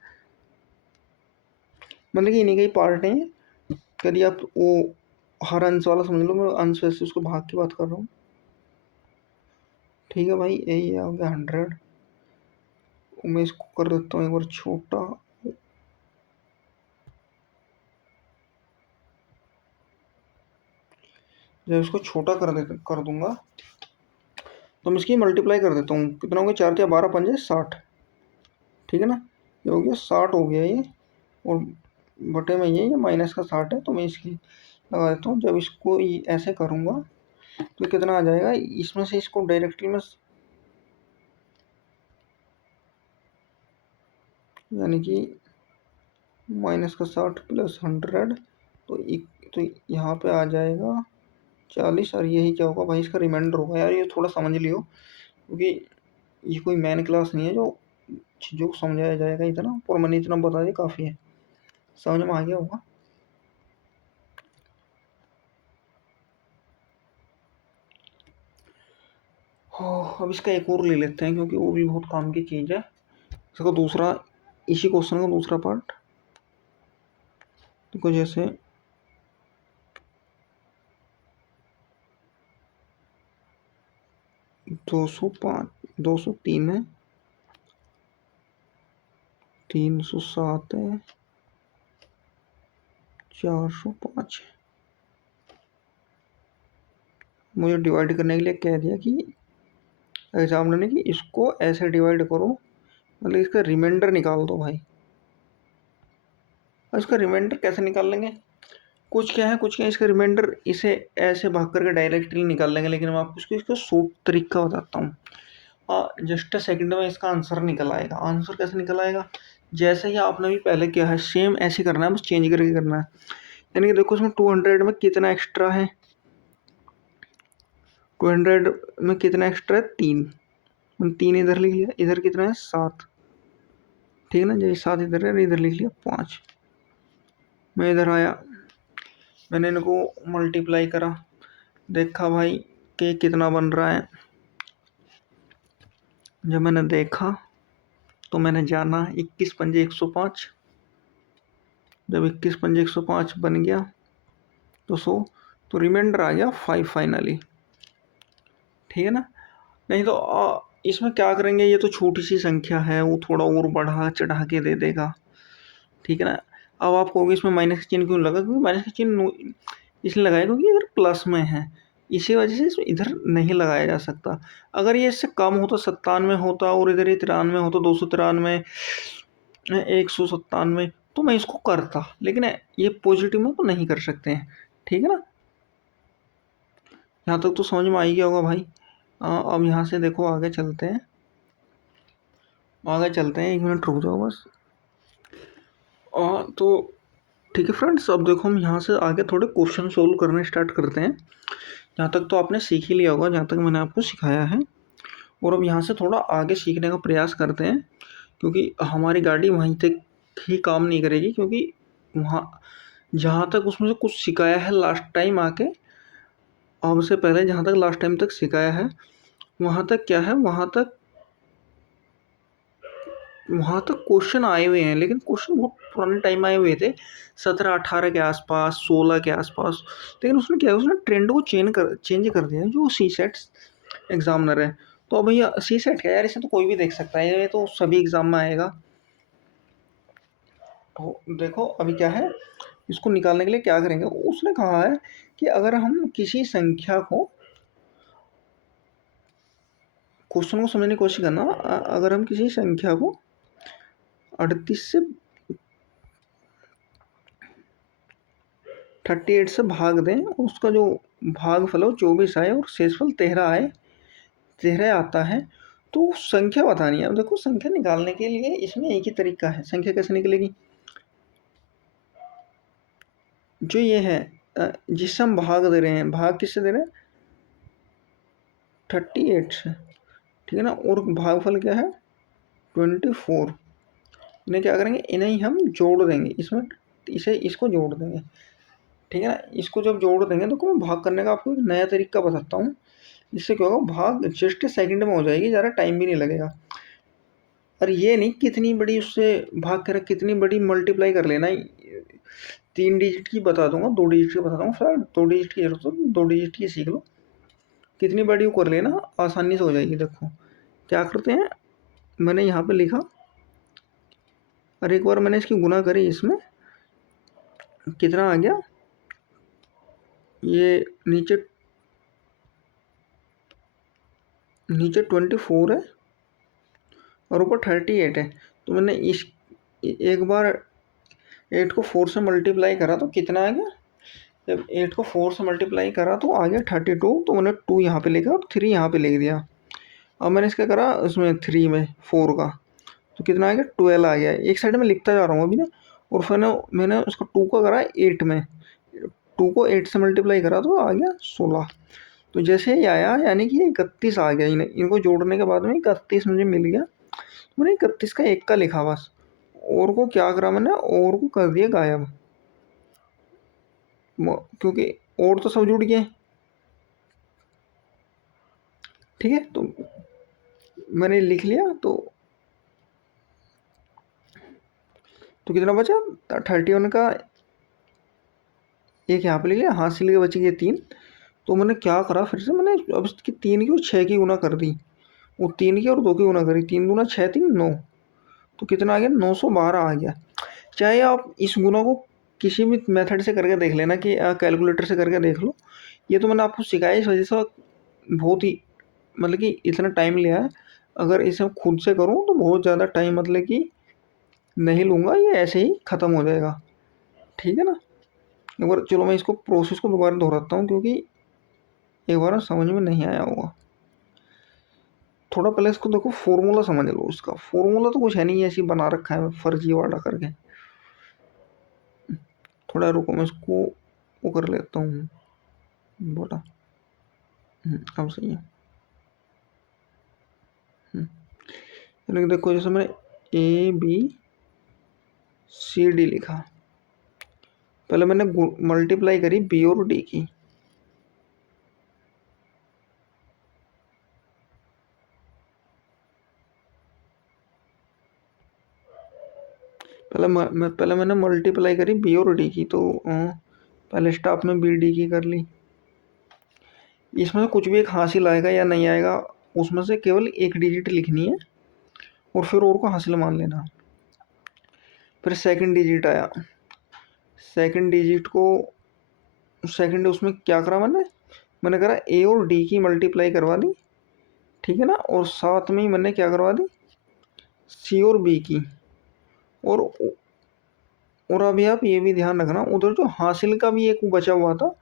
मतलब कि इन्हीं का ही पार्ट है। यदि आप वो हर अंश वाला समझ लो, मैं अंश वैसे उसको भाग की बात कर रहा हूँ। ठीक है भाई, यही आ गया 100। मैं इसको कर देता हूँ एक बार छोटा। जब इसको छोटा कर दूंगा तो मैं इसकी मल्टीप्लाई कर देता हूँ। कितना हो गया, 4 या 12 पंजे 60। ठीक है ना, ये हो गया 60 हो गया ये, और बटे में ये माइनस का 60 है, तो मैं इसकी लगा देता हूँ। जब इसको ऐसे करूँगा तो कितना आ जाएगा, इसमें से इसको डायरेक्टली में, यानी कि माइनस का 60 प्लस 100, तो यहाँ पे आ जाएगा 40। और यही क्या होगा भाई, इसका रिमाइंडर होगा। यार ये थोड़ा समझ लियो, क्योंकि ये कोई मैन क्लास नहीं है जो चीज़ों को समझाया जाएगा इतना, पर मैंने इतना बता दिया काफ़ी है, समझ में आ गया होगा। हाँ, अब इसका एक और ले लेते हैं, क्योंकि वो भी बहुत काम की चीज़ है। इसका दूसरा, इसी क्वेश्चन का दूसरा पार्ट देखो, जैसे 205, 203 है, 307 है, 405 है। मुझे डिवाइड करने के लिए कह दिया कि एग्जामिनर ने कि इसको ऐसे डिवाइड करो, मतलब इसका रिमाइंडर निकाल दो भाई। और इसका रिमाइंडर कैसे निकाल लेंगे, कुछ क्या है कुछ क्या है, इसका रिमाइंडर इसे ऐसे भाग करके डायरेक्टली निकाल लेंगे, लेकिन मैं आपको इसका शॉर्ट तरीका बताता हूँ। जस्ट सेकंड में इसका आंसर निकल आएगा। आंसर कैसे निकल आएगा, जैसे ही आपने भी पहले किया है सेम ऐसे करना है, बस चेंज करके करना है। यानी कि देखो इसमें 200 में कितना एक्स्ट्रा है, 200 में कितना एक्स्ट्रा है, 3। 3 इधर लिख लिया, इधर कितना है 7। ठीक है ना, जैसे 7 इधर है, इधर लिख लिया 5। मैं इधर आया, मैंने इनको मल्टीप्लाई करा, देखा भाई कि कितना बन रहा है। जब मैंने देखा तो मैंने जाना 21 पंजे 105। जब 21 पंजे 105 बन गया तो 100, तो रिमाइंडर आ गया 5 फाइनली। ठीक है ना, नहीं तो इसमें क्या करेंगे, ये तो छोटी सी संख्या है, वो थोड़ा और बढ़ा चढ़ा के दे देगा। ठीक है ना, अब आप कहोगे इसमें माइनस का चिन्ह क्यों लगा, क्योंकि माइनस का चिन्ह इसलिए लगाया क्योंकि इधर प्लस में है, इसी वजह से इसमें इधर नहीं लगाया जा सकता। अगर ये इससे कम होता, 97 होता, और इधर ये 93 होता, 293, 197, तो मैं इसको करता, लेकिन ये पॉजिटिव में तो नहीं कर सकते हैं। ठीक है ना, यहाँ तक तो समझ में आ ही गया होगा भाई। अब यहाँ से देखो आगे चलते हैं, एक मिनट रुक जाओ बस। तो ठीक है फ्रेंड्स, अब देखो हम यहाँ से आगे थोड़े क्वेश्चन सोल्व करने स्टार्ट करते हैं। यहाँ तक तो आपने सीख ही लिया होगा जहाँ तक मैंने आपको सिखाया है, और अब यहाँ से थोड़ा आगे सीखने का प्रयास करते हैं, क्योंकि हमारी गाड़ी वहीं तक ही काम नहीं करेगी, क्योंकि वहाँ जहाँ तक उसमें से कुछ सिखाया है लास्ट टाइम आके, अब से पहले जहाँ तक लास्ट टाइम तक सिखाया है, वहाँ तक क्या है, वहाँ तक क्वेश्चन आए हुए हैं, लेकिन क्वेश्चन बहुत पुराने टाइम आए हुए थे, 17-18 के आसपास, 16 के आसपास। लेकिन उसने क्या है, उसने ट्रेंड को चेंज कर दिया, जो सी सेट एग्जामिनर है। तो अब भैया सी सेट क्या यार, इसे तो कोई भी देख सकता है, ये तो सभी एग्जाम में आएगा। तो देखो अभी क्या है, इसको निकालने के लिए क्या करेंगे, उसने कहा है कि अगर हम किसी संख्या को, क्वेश्चन को समझने की कोशिश करना, अगर हम किसी संख्या को 38 से 38 से भाग दें, उसका जो भागफल हो 24 आए और शेषफल 13 आए, 13 आता है, तो संख्या बतानी है। अब देखो संख्या निकालने के लिए इसमें एक ही तरीका है। संख्या कैसे निकलेगी, जो ये है जिससे हम भाग दे रहे हैं, भाग किससे दे रहे हैं, 38 से। ठीक है ना, और भागफल क्या है 24। इन्हें क्या करेंगे, इन्हें हम जोड़ देंगे, इसमें इसको जोड़ देंगे। ठीक है ना। इसको जब जोड़ देंगे तो मैं भाग करने का आपको एक नया तरीका बताता हूँ, जिससे क्या होगा, भाग जस्ट सेकंड में हो जाएगी, ज़्यादा टाइम भी नहीं लगेगा। और ये नहीं कितनी बड़ी उससे भाग कर कितनी बड़ी मल्टीप्लाई कर लेना। 3 डिजिट की बता दूंगा, 2 डिजिट की बता दूंगा, फिर 2 डिजिट की जरूरत हो 2 डिजिट की सीख लो। कितनी बड़ी वो कर लेना, आसानी से हो जाएगी। देखो क्या करते हैं, मैंने यहाँ पे लिखा और एक बार मैंने इसकी गुना करी, इसमें कितना आ गया, ये नीचे 24 है और ऊपर 38 है। तो मैंने इस एक बार 8 को 4 से मल्टीप्लाई करा तो कितना आ गया, जब 8 को 4 से मल्टीप्लाई करा तो आ गया 32। तो मैंने 2 यहाँ पे लिखा और 3 यहाँ पे लिख दिया। अब मैंने इसका करा उसमें 3 में 4 का, तो कितना आ गया 12 आ गया। एक साइड में लिखता जा रहा हूँ अभी ना। और फिर मैंने उसको 2 का करा 8 में, 2 को 8 से मल्टीप्लाई करा तो आ गया 16। तो जैसे ही आया यानी कि 31 आ गया, इनको जोड़ने के बाद में 31 मुझे मिल गया। मैंने 31 का 1 का लिखा बस, और को क्या करा मैंने, और को कर दिया गायब, क्योंकि और तो सब जुड़ गए। ठीक है, तो मैंने लिख लिया तो कितना बचा, 31 का एक यहाँ पे लिख लिया, हासिल के बच गए 3। तो मैंने क्या करा, फिर से मैंने अब इसकी 3 की और 6 की गुना कर दी, वो 3 की और 2 की गुना करी, 3 दूना 6, 3 9। तो कितना आ गया, 912 आ गया। चाहे आप इस गुना को किसी भी मेथड से करके देख लेना, कि कैलकुलेटर से करके देख लो। ये तो मैंने आपको सिखाया, इस वजह से बहुत ही मतलब कि इतना टाइम लिया है। अगर इसे खुद से करूँ तो बहुत ज़्यादा टाइम मतलब कि नहीं लूँगा, ये ऐसे ही ख़त्म हो जाएगा। ठीक है ना। एक बार चलो मैं इसको प्रोसेस को दोबारा दोहराता हूँ, क्योंकि एक बार समझ में नहीं आया होगा। थोड़ा पहले इसको देखो, फॉर्मूला समझ लो। इसका फॉर्मूला तो कुछ है नहीं, ऐसे ही बना रखा है फर्जीवाड़ा करके। थोड़ा रुको, मैं इसको वो कर लेता हूँ बड़ा। अब सही है। यानी कि देखो, जैसे मैंने ABCD लिखा, पहले मैंने मल्टीप्लाई करी B और D की। पहले मैंने मल्टीप्लाई करी B और D की, तो पहले स्टॉप में BD की कर ली। इसमें से कुछ भी एक हासिल आएगा या नहीं आएगा, उसमें से केवल एक डिजिट लिखनी है और फिर और को हासिल मान लेना। फिर सेकंड डिजिट आया, सेकंड डिजिट को सेकंड उसमें क्या करा मैंने करा A और D की मल्टीप्लाई करवा दी। ठीक है ना। और साथ में ही मैंने क्या करवा दी, C और B की। और और अभी आप ये भी ध्यान रखना, उधर जो हासिल का भी एक बचा हुआ था,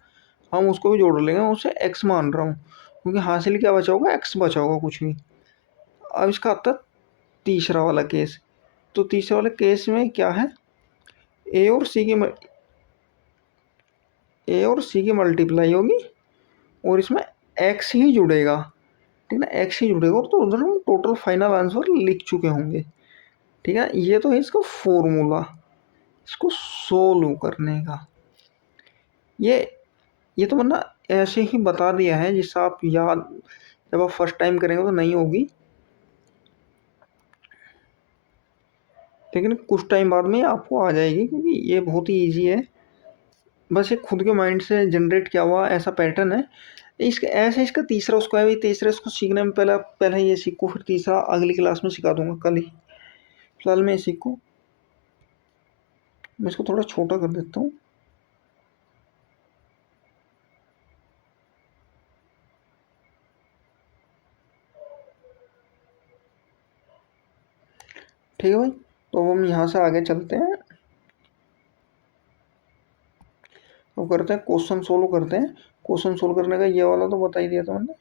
हम उसको भी जोड़ लेंगे। उसे x मान रहा हूँ, क्योंकि हासिल क्या बचा होगा, x बचा होगा कुछ भी। अब इसका आता है तीसरा वाला केस। तो तीसरे वाले केस में क्या है, ए और सी की मल्टीप्लाई होगी और इसमें x ही जुड़ेगा। ठीक है ना, x ही जुड़ेगा, और तो उधर हम टोटल फाइनल आंसर लिख चुके होंगे। ठीक है, ये तो है इसका फॉर्मूला, इसको सोल्व करने का। ये ये तो वरना ऐसे ही बता दिया है, जिससे आप याद जब आप फर्स्ट टाइम करेंगे तो नहीं होगी, लेकिन कुछ टाइम बाद में आपको आ जाएगी, क्योंकि ये बहुत ही इजी है। बस ये खुद के माइंड से जनरेट किया हुआ ऐसा पैटर्न है। इसका ऐसे इसका तीसरा उसको है, तीसरा इसको सीखने में पहले ये सीखो, फिर तीसरा अगली क्लास में सिखा दूंगा कल ही। फिलहाल मैं ये सीखूँ, मैं इसको थोड़ा छोटा कर देता हूँ। ठीक है भाई, तो हम यहाँ से आगे चलते हैं। अब करते हैं क्वेश्चन सोल्व करते हैं। क्वेश्चन सोल्व करने का ये वाला तो बता ही दिया था मैंने।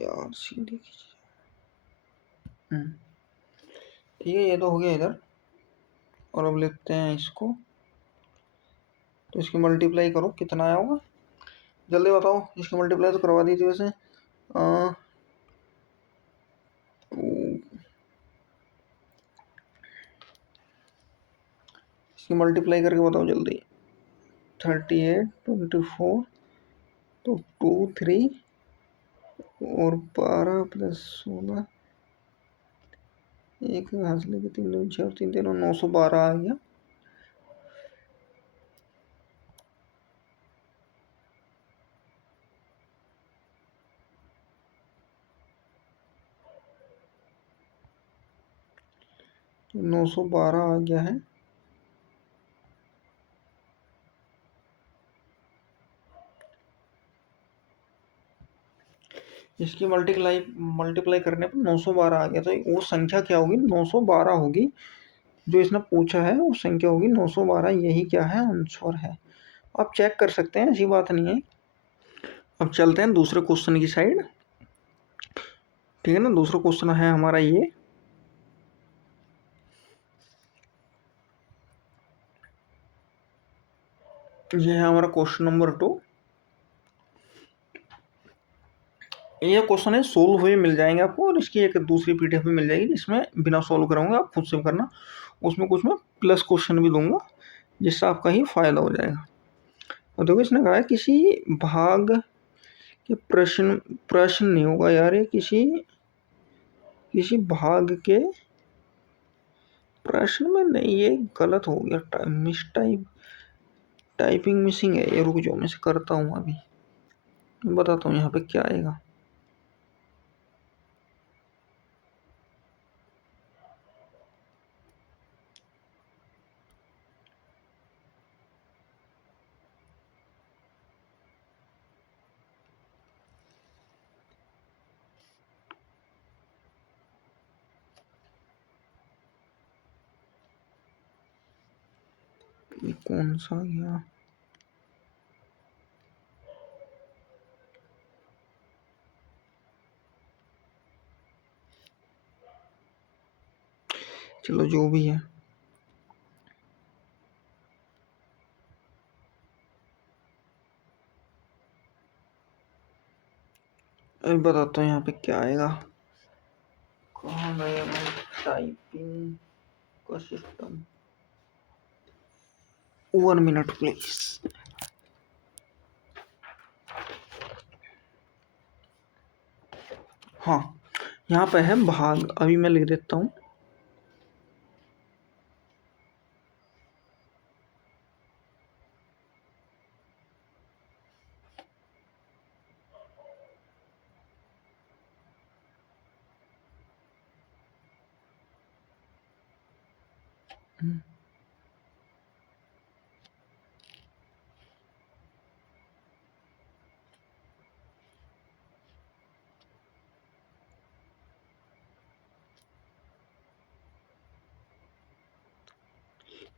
यार सीधी ठीक है, ये तो हो गया इधर। और अब लिखते हैं इसको, तो इसकी मल्टीप्लाई करो, कितना आया होगा जल्दी बताओ। इसकी मल्टीप्लाई तो करवा दी थी वैसे। इसकी मल्टीप्लाई करके बताओ जल्दी। 38, 24, तो 2, 3 और 12 प्लस 16, एक हाथ लेके 3 दूनी 6 और 3 3 912 आ गया। तो 912 आ गया है। इसकी मल्टीप्लाई करने पर 912 आ गया, तो वो संख्या क्या होगी? 912 होगी। जो इसने पूछा है वो संख्या होगी 912, यही क्या है? आंसर है। आप चेक कर सकते हैं, ऐसी बात नहीं है। अब चलते हैं दूसरे क्वेश्चन की साइड, ठीक है ना। दूसरा क्वेश्चन है हमारा ये है हमारा क्वेश्चन नंबर 2। ये क्वेश्चन है सोल्व हुए मिल जाएंगे आपको, और इसकी एक दूसरी पीडीएफ भी मिल जाएगी जिसमें बिना सोल्व कराऊंगा, आप खुद से करना। उसमें कुछ मैं प्लस क्वेश्चन भी दूंगा जिससे आपका ही फायदा हो जाएगा। और देखो इसने कहा है किसी भाग के प्रश्न नहीं होगा यार, ये किसी भाग के प्रश्न में नहीं, ये गलत हो गया, टाइपिंग मिसिंग है ये। रुक जाओ, मैं से करता हूँ अभी, बताता हूँ यहाँ पे क्या आएगा। ये कौन सा गया? चलो जो भी है, अभी बताता हूँ यहाँ पे क्या आएगा। कहाँ गया मैं टाइपिंग का सिस्टम? 1 minute please. हाँ, यहाँ पे है भाग, अभी मैं लिख देता हूँ।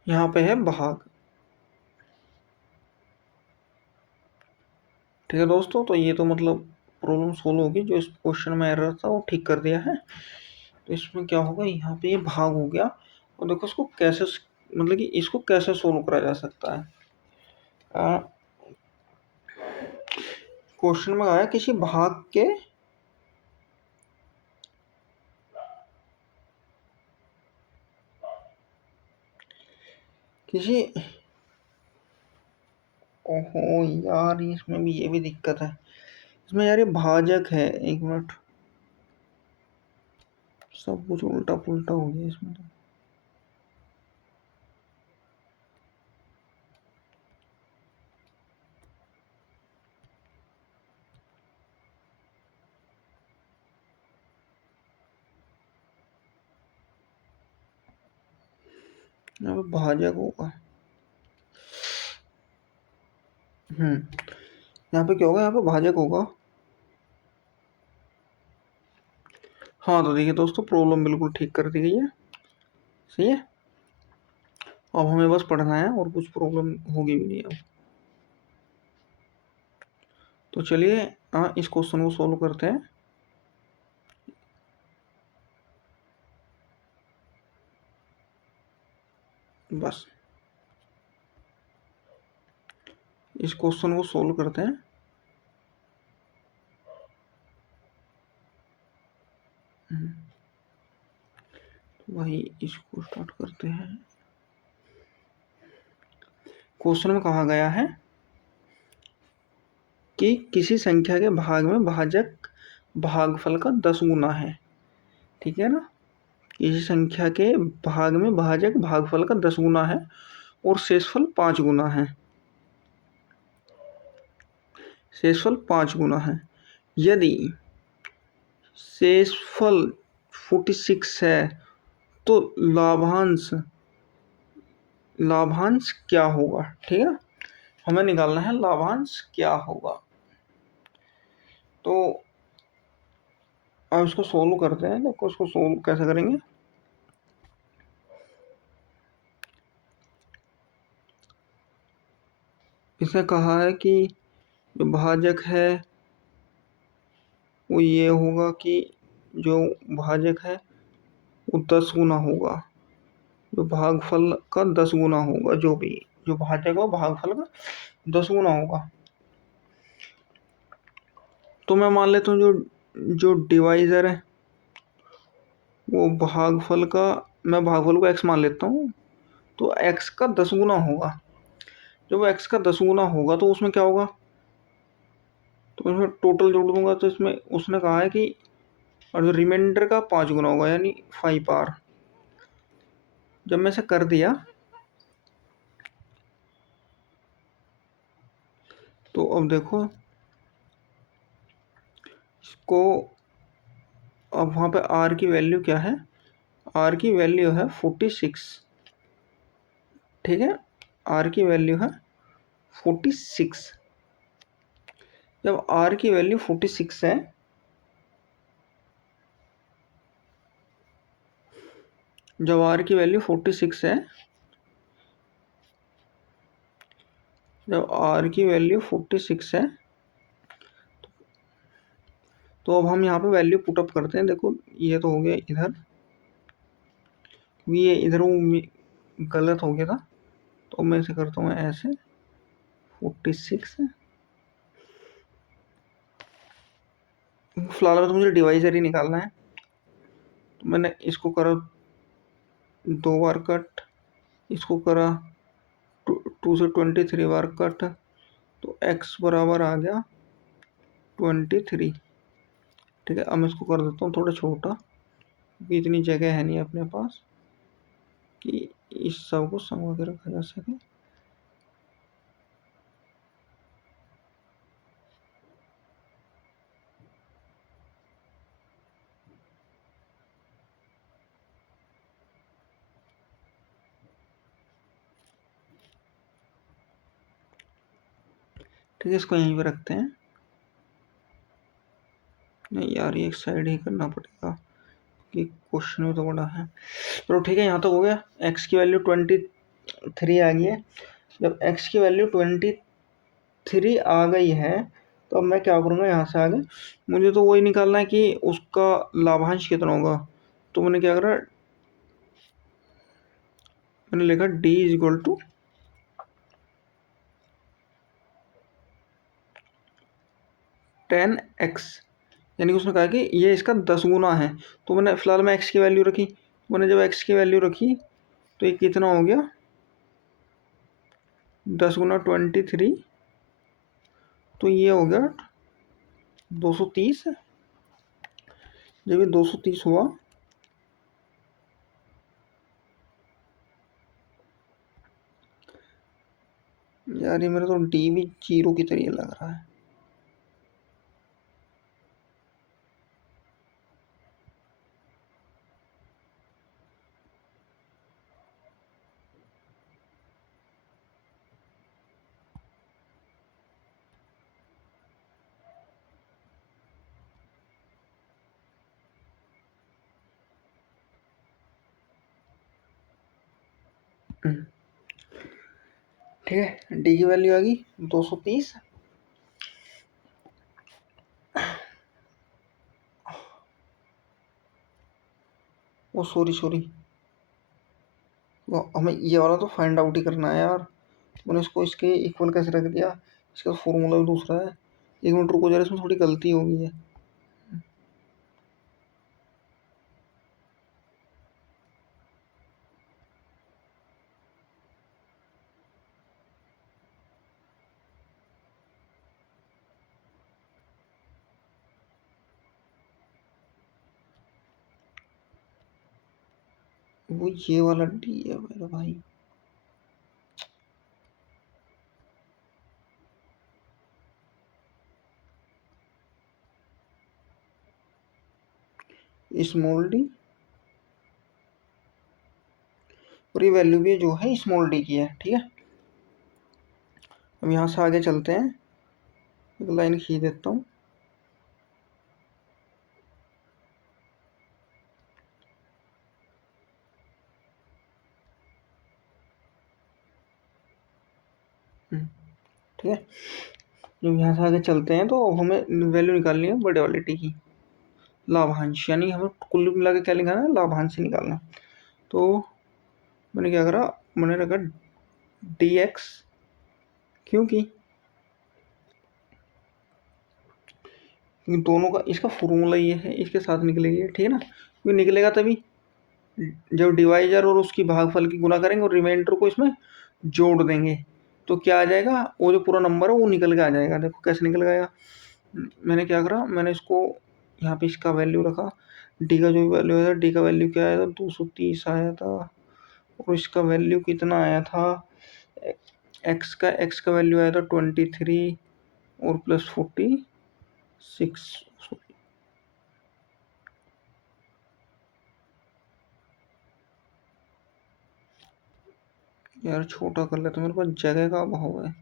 यहाँ पे है भाग, ठीक है दोस्तों। तो ये तो मतलब प्रॉब्लम सोल्व होगी, जो इस क्वेश्चन में एरर था वो ठीक कर दिया है। तो इसमें क्या होगा, यहाँ पे ये भाग हो गया। और देखो इसको कैसे, मतलब कि इसको कैसे सोल्व करा जा सकता है। क्वेश्चन में आया किसी भाग के किसी, ओहो यार, इसमें भी ये भी दिक्कत है। इसमें यार ये भाजक है, एक मिनट, सब कुछ उल्टा पुल्टा हो गया इसमें तो। यहाँ पे भाजक होगा। यहाँ पे क्या होगा, यहाँ पे भाजक होगा। हाँ तो देखिए दोस्तों, प्रॉब्लम बिल्कुल ठीक कर दी गई है, सही है। अब हमें बस पढ़ना है और कुछ प्रॉब्लम होगी भी नहीं अब। तो चलिए इस क्वेश्चन को सॉल्व करते हैं। इस क्वेश्चन को सोल्व करते हैं। वही इसको स्टार्ट करते हैं। क्वेश्चन में कहा गया है कि किसी संख्या के भाग में भाजक भागफल का 10 गुना है। ठीक है ना, किसी संख्या के भाग में भाजक भागफल का 10 गुना है और शेषफल 5 गुना है। शेषफल 5 गुना है। यदि शेषफल 46 है तो लाभांश क्या होगा। ठीक है, हमें निकालना है लाभांश क्या होगा। तो अब इसको सोल्व करते हैं। देखो इसको सोल्व कैसे करेंगे। इसने कहा है कि जो भाजक है वो ये होगा कि जो भाजक है वो 10 गुना होगा, जो भागफल का 10 गुना होगा। जो भी जो भाजक हो भागफल का 10 गुना होगा। तो मैं मान लेता हूँ जो जो डिवाइज़र है वो भागफल का, मैं भागफल को x मान लेता हूँ, तो x का 10 गुना होगा। जब x का 10 गुना होगा तो उसमें क्या होगा, तो इसमें टोटल जोड़ दूंगा तो इसमें उसने कहा है कि और जो रिमाइंडर का 5 गुना होगा यानी 5r। जब मैं इसे कर दिया तो अब देखो इसको, अब वहाँ पे r की वैल्यू क्या है, r की वैल्यू है 46। ठीक है, r की वैल्यू है 46। जब r की वैल्यू 46 है, जब r की वैल्यू 46 है, जब r की वैल्यू 46 है तो अब हम यहाँ पे वैल्यू पुटअप करते हैं। देखो ये तो हो गया इधर, ये इधर वो गलत हो गया था, तो मैं इसे करता हूँ ऐसे 46। फिलहाल में तो मुझे डिवाइजर ही निकालना है, तो मैंने इसको करा 2 बार कट, इसको करा 2 से 23 बार कट, तो x बराबर आ गया 23। ठीक है, अब मैं इसको कर देता हूँ थोड़ा छोटा, क्योंकि इतनी जगह है नहीं अपने पास कि इस सब को संभल के रखा जा सके। ठीक है, इसको यहीं पे रखते हैं। नहीं यार, ये एक साइड ही करना पड़ेगा कि क्वेश्चन में तो बड़ा है। चलो ठीक है, यहाँ तो हो गया। x की वैल्यू 23 आ गई है। जब x की वैल्यू 23 आ गई है तो अब मैं क्या करूँगा, यहाँ से आगे मुझे तो वही निकालना है कि उसका लाभांश कितना होगा। तो मैंने क्या करा, मैंने लिखा d is equal to 10x, यानी कि उसने कहा कि ये इसका 10 गुना है। तो मैंने फिलहाल में x की वैल्यू रखी, मैंने जब x की वैल्यू रखी तो ये कितना हो गया, 10 गुना 23, तो ये हो गया 230। जब ये 230 हुआ यार, ये मेरा तो डी भी 0 की तरह लग रहा है। ठीक है, डी की वैल्यू आ गई 230। ओ सॉरी, तो हमें ये वाला तो फाइंड आउट ही करना है यार। मैंने इसको इसके इक्वल कैसे रख दिया, इसका फॉर्मूला भी दूसरा है। 1 मिनट रुको जरा, इसमें थोड़ी गलती हो गई है। वो ये वाला डी है मेरा भाई। स्मॉल डी, और ये वैल्यू भी जो है स्मॉल डी की है। ठीक है, अब यहाँ से आगे चलते हैं, एक लाइन खींच देता हूँ। ठीक है, जब यहाँ से आगे चलते हैं तो अब हमें वैल्यू निकालनी है बड़े वाले टी की, लाभांश, यानी हमें कुल मिला के क्या निकालना है, लाभांश निकालना। तो मैंने क्या करा, मैंने रखा डी एक्स, क्योंकि दोनों का इसका फॉर्मूला ये है, इसके साथ निकलेगी। ठीक है ना, क्योंकि निकलेगा तभी जब डिवाइजर और उसकी भागफल की गुना करेंगे और रिमाइंडर को इसमें जोड़ देंगे, तो क्या आ जाएगा, वो जो पूरा नंबर है वो निकल के आ जाएगा। देखो कैसे निकल गया। मैंने क्या करा, मैंने इसको यहाँ पे इसका वैल्यू रखा, डी का जो वैल्यू आया था, डी का वैल्यू क्या आया था, 230 आया था, और इसका वैल्यू कितना आया था, एक्स का वैल्यू आया था 23 और प्लस 46। यार छोटा कर लेते, मेरे पास जगह का अभाव है।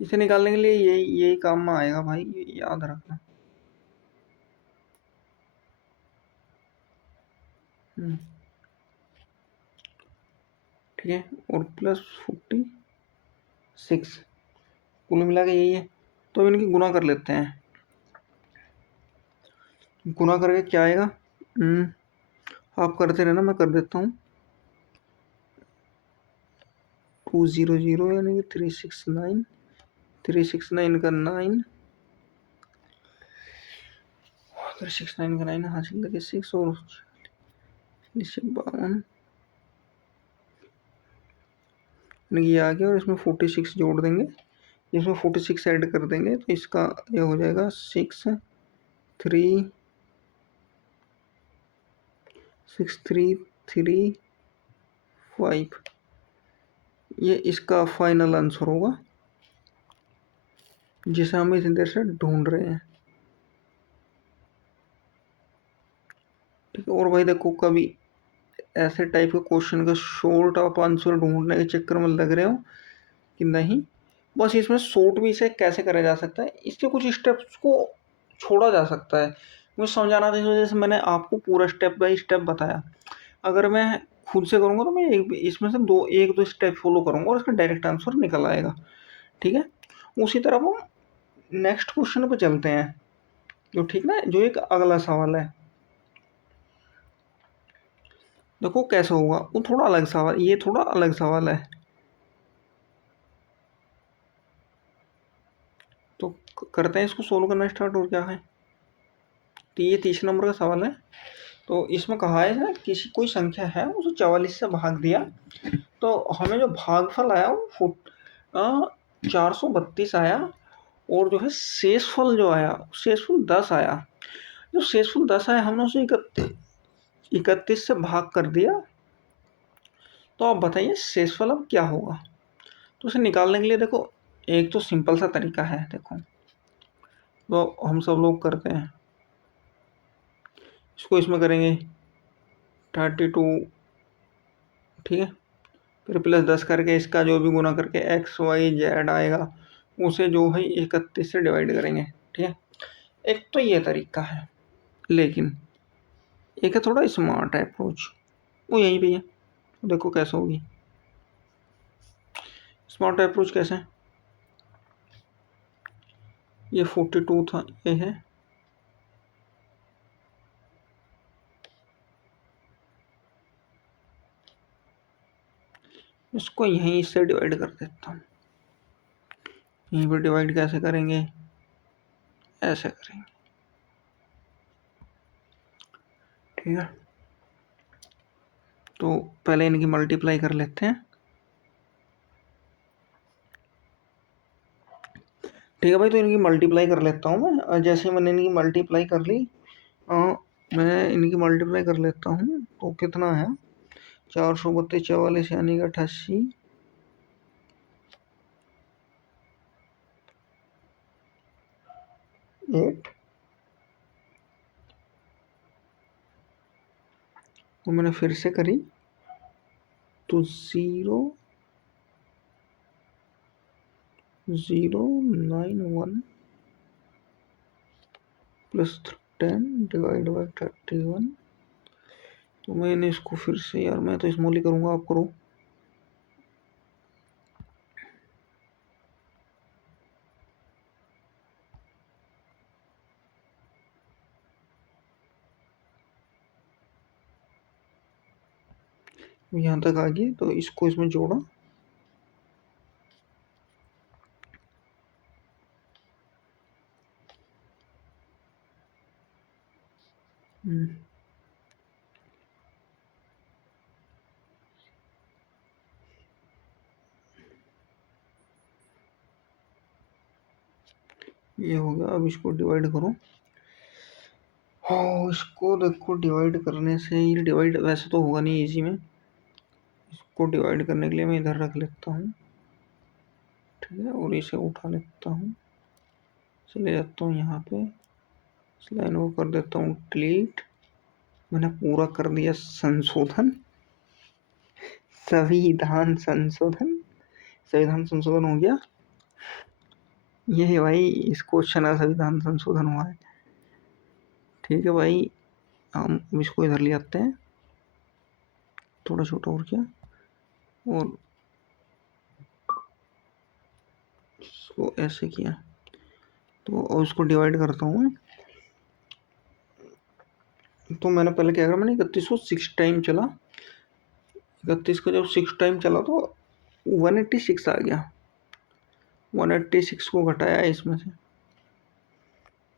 इसे निकालने के लिए यही काम में आएगा भाई, ये याद रखना। ठीक है, और प्लस 46, कुल मिला के यही है। तो इनकी गुना कर लेते हैं, गुना करके क्या आएगा, आप करते रहना, मैं कर देता हूँ। 200 यानी कि 369, 369 का 9, 369 का 9 हासिल लगे 6 और 52 ये आ गया, और इसमें 46 जोड़ देंगे, इसमें 46 ऐड कर देंगे, तो इसका ये हो जाएगा 6335। ये इसका फाइनल आंसर होगा जिसे हम इस देर से ढूंढ रहे हैं। ठीक है, और भाई देखो कभी ऐसे टाइप के क्वेश्चन का शॉर्ट आप आंसर ढूंढने के चक्कर में लग रहे हो कि नहीं, बस इसमें शॉर्ट भी इसे कैसे करा जा सकता है, इसके कुछ स्टेप्स को छोड़ा जा सकता है। मुझे समझाना था, इस वजह से मैंने आपको पूरा स्टेप बाय स्टेप बताया। अगर मैं खुद से करूँगा तो मैं इसमें से एक दो स्टेप फॉलो करूँगा और इसका डायरेक्ट आंसर निकल आएगा। ठीक है, उसी तरह हम नेक्स्ट क्वेश्चन पे चलते हैं, जो ठीक ना, जो एक अगला सवाल है। देखो कैसा होगा, वो थोड़ा अलग सवाल, ये थोड़ा अलग सवाल है। तो करते हैं इसको सोल्व करना स्टार्ट, और क्या है। तो ये 30 नंबर का सवाल है। तो इसमें कहा है ना, किसी कोई संख्या है, उसे 44 से भाग दिया, तो हमें जो भागफल आया वो 432 आया, और जो है शेषफल जो आया, शेषफल 10 आया। जो शेषफल 10 आया, हमने उसे 31 से भाग कर दिया। तो आप बताइए शेषफल अब क्या होगा। तो उसे निकालने के लिए देखो, एक तो सिंपल सा तरीका है, देखो तो हम सब लोग करते हैं, इसको इसमें करेंगे 32, ठीक है, फिर प्लस 10 करके इसका जो भी गुना करके XYZ आएगा, उसे जो है 31 से डिवाइड करेंगे। ठीक है, एक तो ये तरीका है, लेकिन एक है थोड़ा स्मार्ट अप्रोच, वो यहीं पे है। देखो कैसे होगी स्मार्ट अप्रोच, कैसे, ये 42 था, ये है इसको यहीं से डिवाइड कर देता हूँ। यहीं पर डिवाइड कैसे करेंगे, ऐसे करेंगे, ठीक है। तो पहले इनकी मल्टीप्लाई कर लेते हैं, ठीक है भाई। तो इनकी मल्टीप्लाई कर लेता हूँ मैं। जैसे मैंने इनकी मल्टीप्लाई कर ली, मैं इनकी मल्टीप्लाई कर लेता हूँ, तो कितना है 432 44 यानी कि 88, 8। तो मैंने फिर से करी तो 0.091 प्लस 10 डिवाइड बाई 31। तो मैंने इसको फिर से, यार मैं तो स्मॉल ही करूँगा, आप करो। यहाँ तक आ गई, तो इसको इसमें जोड़ा, ये हो गया। अब इसको डिवाइड करो। हाँ, इसको देखो डिवाइड करने से, ये डिवाइड वैसे तो होगा नहीं इजी में, इसको डिवाइड करने के लिए मैं इधर रख लेता हूँ, ठीक है। और इसे उठा लेता हूँ, चले जाता हूँ यहाँ पे, इस लाइन को कर देता हूँ डिलीट। मैंने पूरा कर दिया संशोधन, संविधान संशोधन, संविधान संशोधन हो गया। ये है भाई, इस क्वेश्चन का संविधान संशोधन हुआ है, ठीक है भाई। हम इसको इधर ले आते हैं, थोड़ा छोटा और क्या, और इसको ऐसे किया। तो और इसको डिवाइड करता हूँ। तो मैंने पहले क्या करा, मैंने 31 को 6 टाइम चला, 31 को जब 6 टाइम चला तो 186 आ गया। 186 को घटाया इसमें से,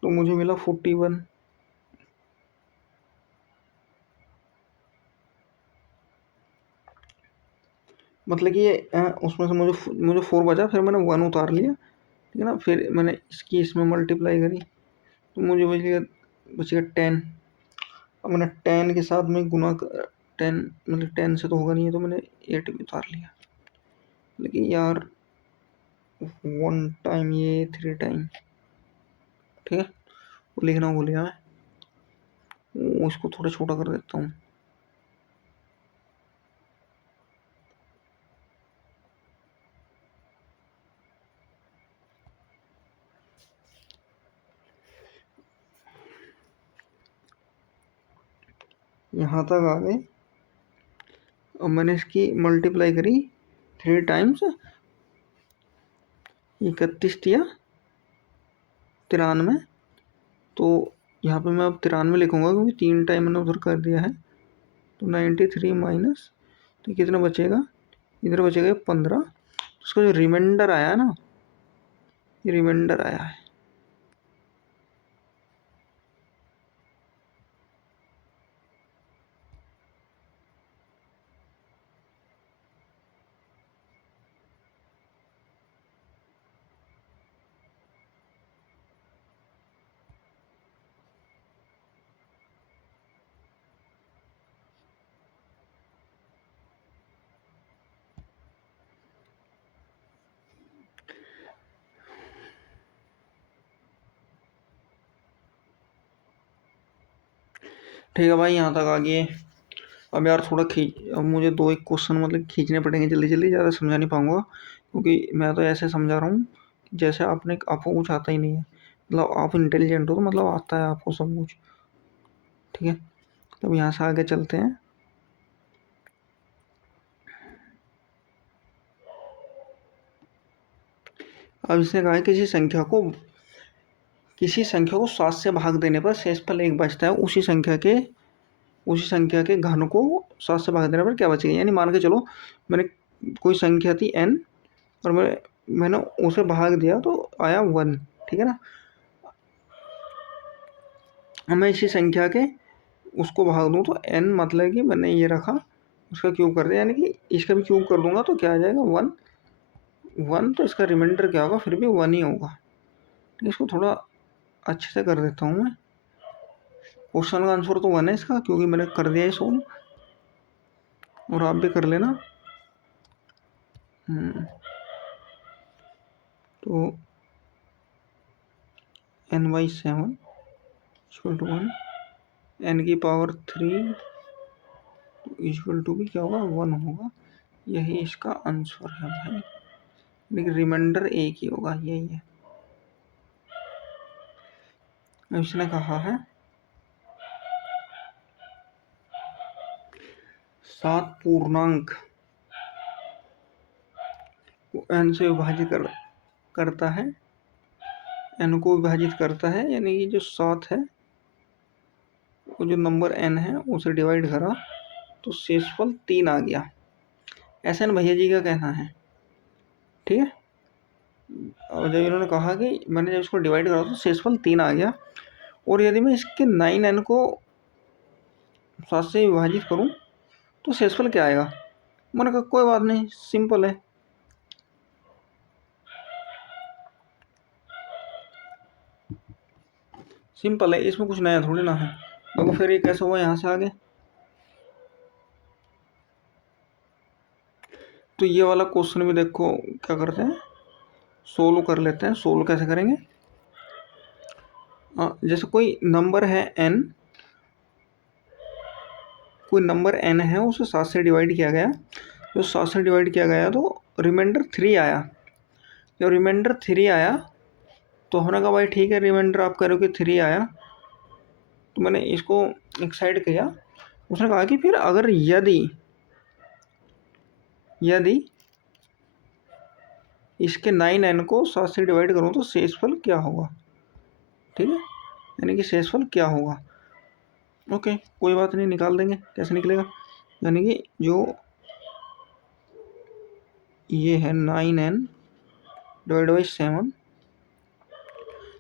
तो मुझे मिला 41। मतलब कि ये उसमें से मुझे 4 बचा, फिर मैंने 1 उतार लिया, ठीक है ना। फिर मैंने इसकी इसमें मल्टीप्लाई करी, तो मुझे बचेगा 10। अब मैंने 10 के साथ में गुना 10, मतलब 10 से तो होगा नहीं है, तो मैंने 8 भी उतार लिया। लेकिन यार 1 टाइम, ये 3 टाइम, ठीक है। वो लिखना भूल गया मैं, उसको थोड़ा छोटा कर देता हूँ। यहाँ तक आ गए। अब मैंने इसकी मल्टीप्लाई करी 3 टाइम्स, 31 दिया 93। तो यहाँ पे मैं अब 93 लिखूँगा, क्योंकि 3 टाइम मैंने उधर कर दिया है। तो 93 माइनस, तो कितना बचेगा, इधर बचेगा 15। उसका जो रिमाइंडर आया ना, ये रिमाइंडर आया है। ठीक है भाई, यहाँ तक आ गए। अब यार थोड़ा अब मुझे 2 एक क्वेश्चन मतलब खींचने पड़ेंगे जल्दी जल्दी, ज़्यादा समझा नहीं पाऊँगा, क्योंकि मैं तो ऐसे समझा रहा हूँ जैसे आपको कुछ आता ही नहीं है। मतलब आप इंटेलिजेंट हो, तो मतलब आता है आपको सब कुछ, ठीक है। तब यहाँ से आगे चलते हैं। अब इसने कहा है किसी संख्या को 7 से भाग देने पर शेषफल 1 बचता है, उसी संख्या के घन को 7 से भाग देने पर क्या बचेगा। यानी मान के चलो मैंने कोई संख्या थी n और मैंने उसे भाग दिया तो आया 1, ठीक है ना। मैं इसी संख्या के उसको भाग दूँ तो n मतलब कि मैंने ये रखा उसका क्यूब कर दिया, यानी कि इसका भी क्यूब कर दूंगा तो क्या आ जाएगा 1, तो इसका रिमाइंडर क्या होगा, फिर भी 1 ही होगा। इसको थोड़ा अच्छे से कर देता हूँ मैं। क्वेश्चन का आंसर तो 1 है इसका, क्योंकि मैंने कर दिया है सोल्व, और आप भी कर लेना। तो n/7 इक्वल टू 1, n की पावर 3 इक्वल टू भी क्या होगा 1 होगा। यही इसका आंसर है भाई, लेकिन रिमाइंडर एक ही होगा, यही है। इसने कहा है 7 पूर्णांक को n से विभाजित करता है, n को विभाजित करता है, यानी कि जो 7 है वो जो नंबर n है उसे डिवाइड करा तो शेषफल 3 आ गया, ऐसा न भैया जी का कहना है, ठीक है। और जब इन्होंने कहा कि मैंने जब इसको डिवाइड करा तो शेषफल 3 आ गया, और यदि मैं इसके 9n को 7 से विभाजित करूं तो शेषफल क्या आएगा। मैंने कहा कोई बात नहीं, सिंपल है। सिंपल है, इसमें कुछ नया थोड़ी ना है। देखो फिर ये कैसे हुआ यहाँ से आगे। तो ये वाला क्वेश्चन भी देखो क्या करते हैं, सोल्व कर लेते हैं। सोल्व कैसे करेंगे, जैसे कोई नंबर है n, कोई नंबर n है उसे 7 से डिवाइड किया गया, जो 7 से डिवाइड किया गया तो रिमाइंडर 3 आया। जब रिमाइंडर 3 आया तो हमने कहा भाई ठीक है, रिमाइंडर आप कह रहे हो कि 3 आया, तो मैंने इसको एक साइड किया। उसने कहा कि फिर अगर यदि इसके 9n को 7 से डिवाइड करूँ तो शेषफल क्या होगा, ठीक है, यानी कि शेषफल क्या होगा। ओके कोई बात नहीं, निकाल देंगे कैसे निकलेगा। यानी कि जो ये है 9n डिवाइड बाई 7,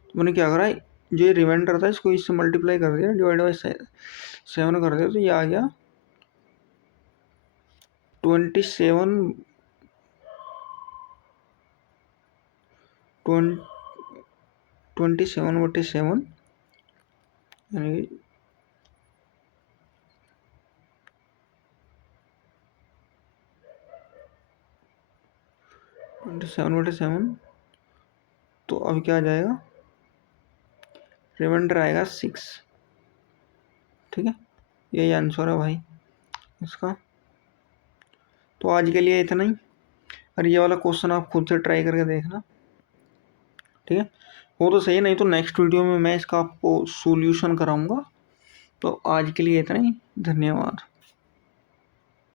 तो मैंने क्या करा, जो ये रिमाइंडर था इसको इससे मल्टीप्लाई कर दिया, डिवाइड बाई 7 कर दिया, तो ये आ गया 27/7, यानी 27/7। तो अब क्या आ जाएगा, रिमाइंडर आएगा 6, ठीक है। यही आंसर है भाई इसका। तो आज के लिए इतना ही, और ये वाला क्वेश्चन आप खुद से ट्राई करके देखना, ठीक है। वो तो सही है, नहीं तो नेक्स्ट वीडियो में मैं इसका आपको सॉल्यूशन कराऊंगा। तो आज के लिए इतना ही, धन्यवाद।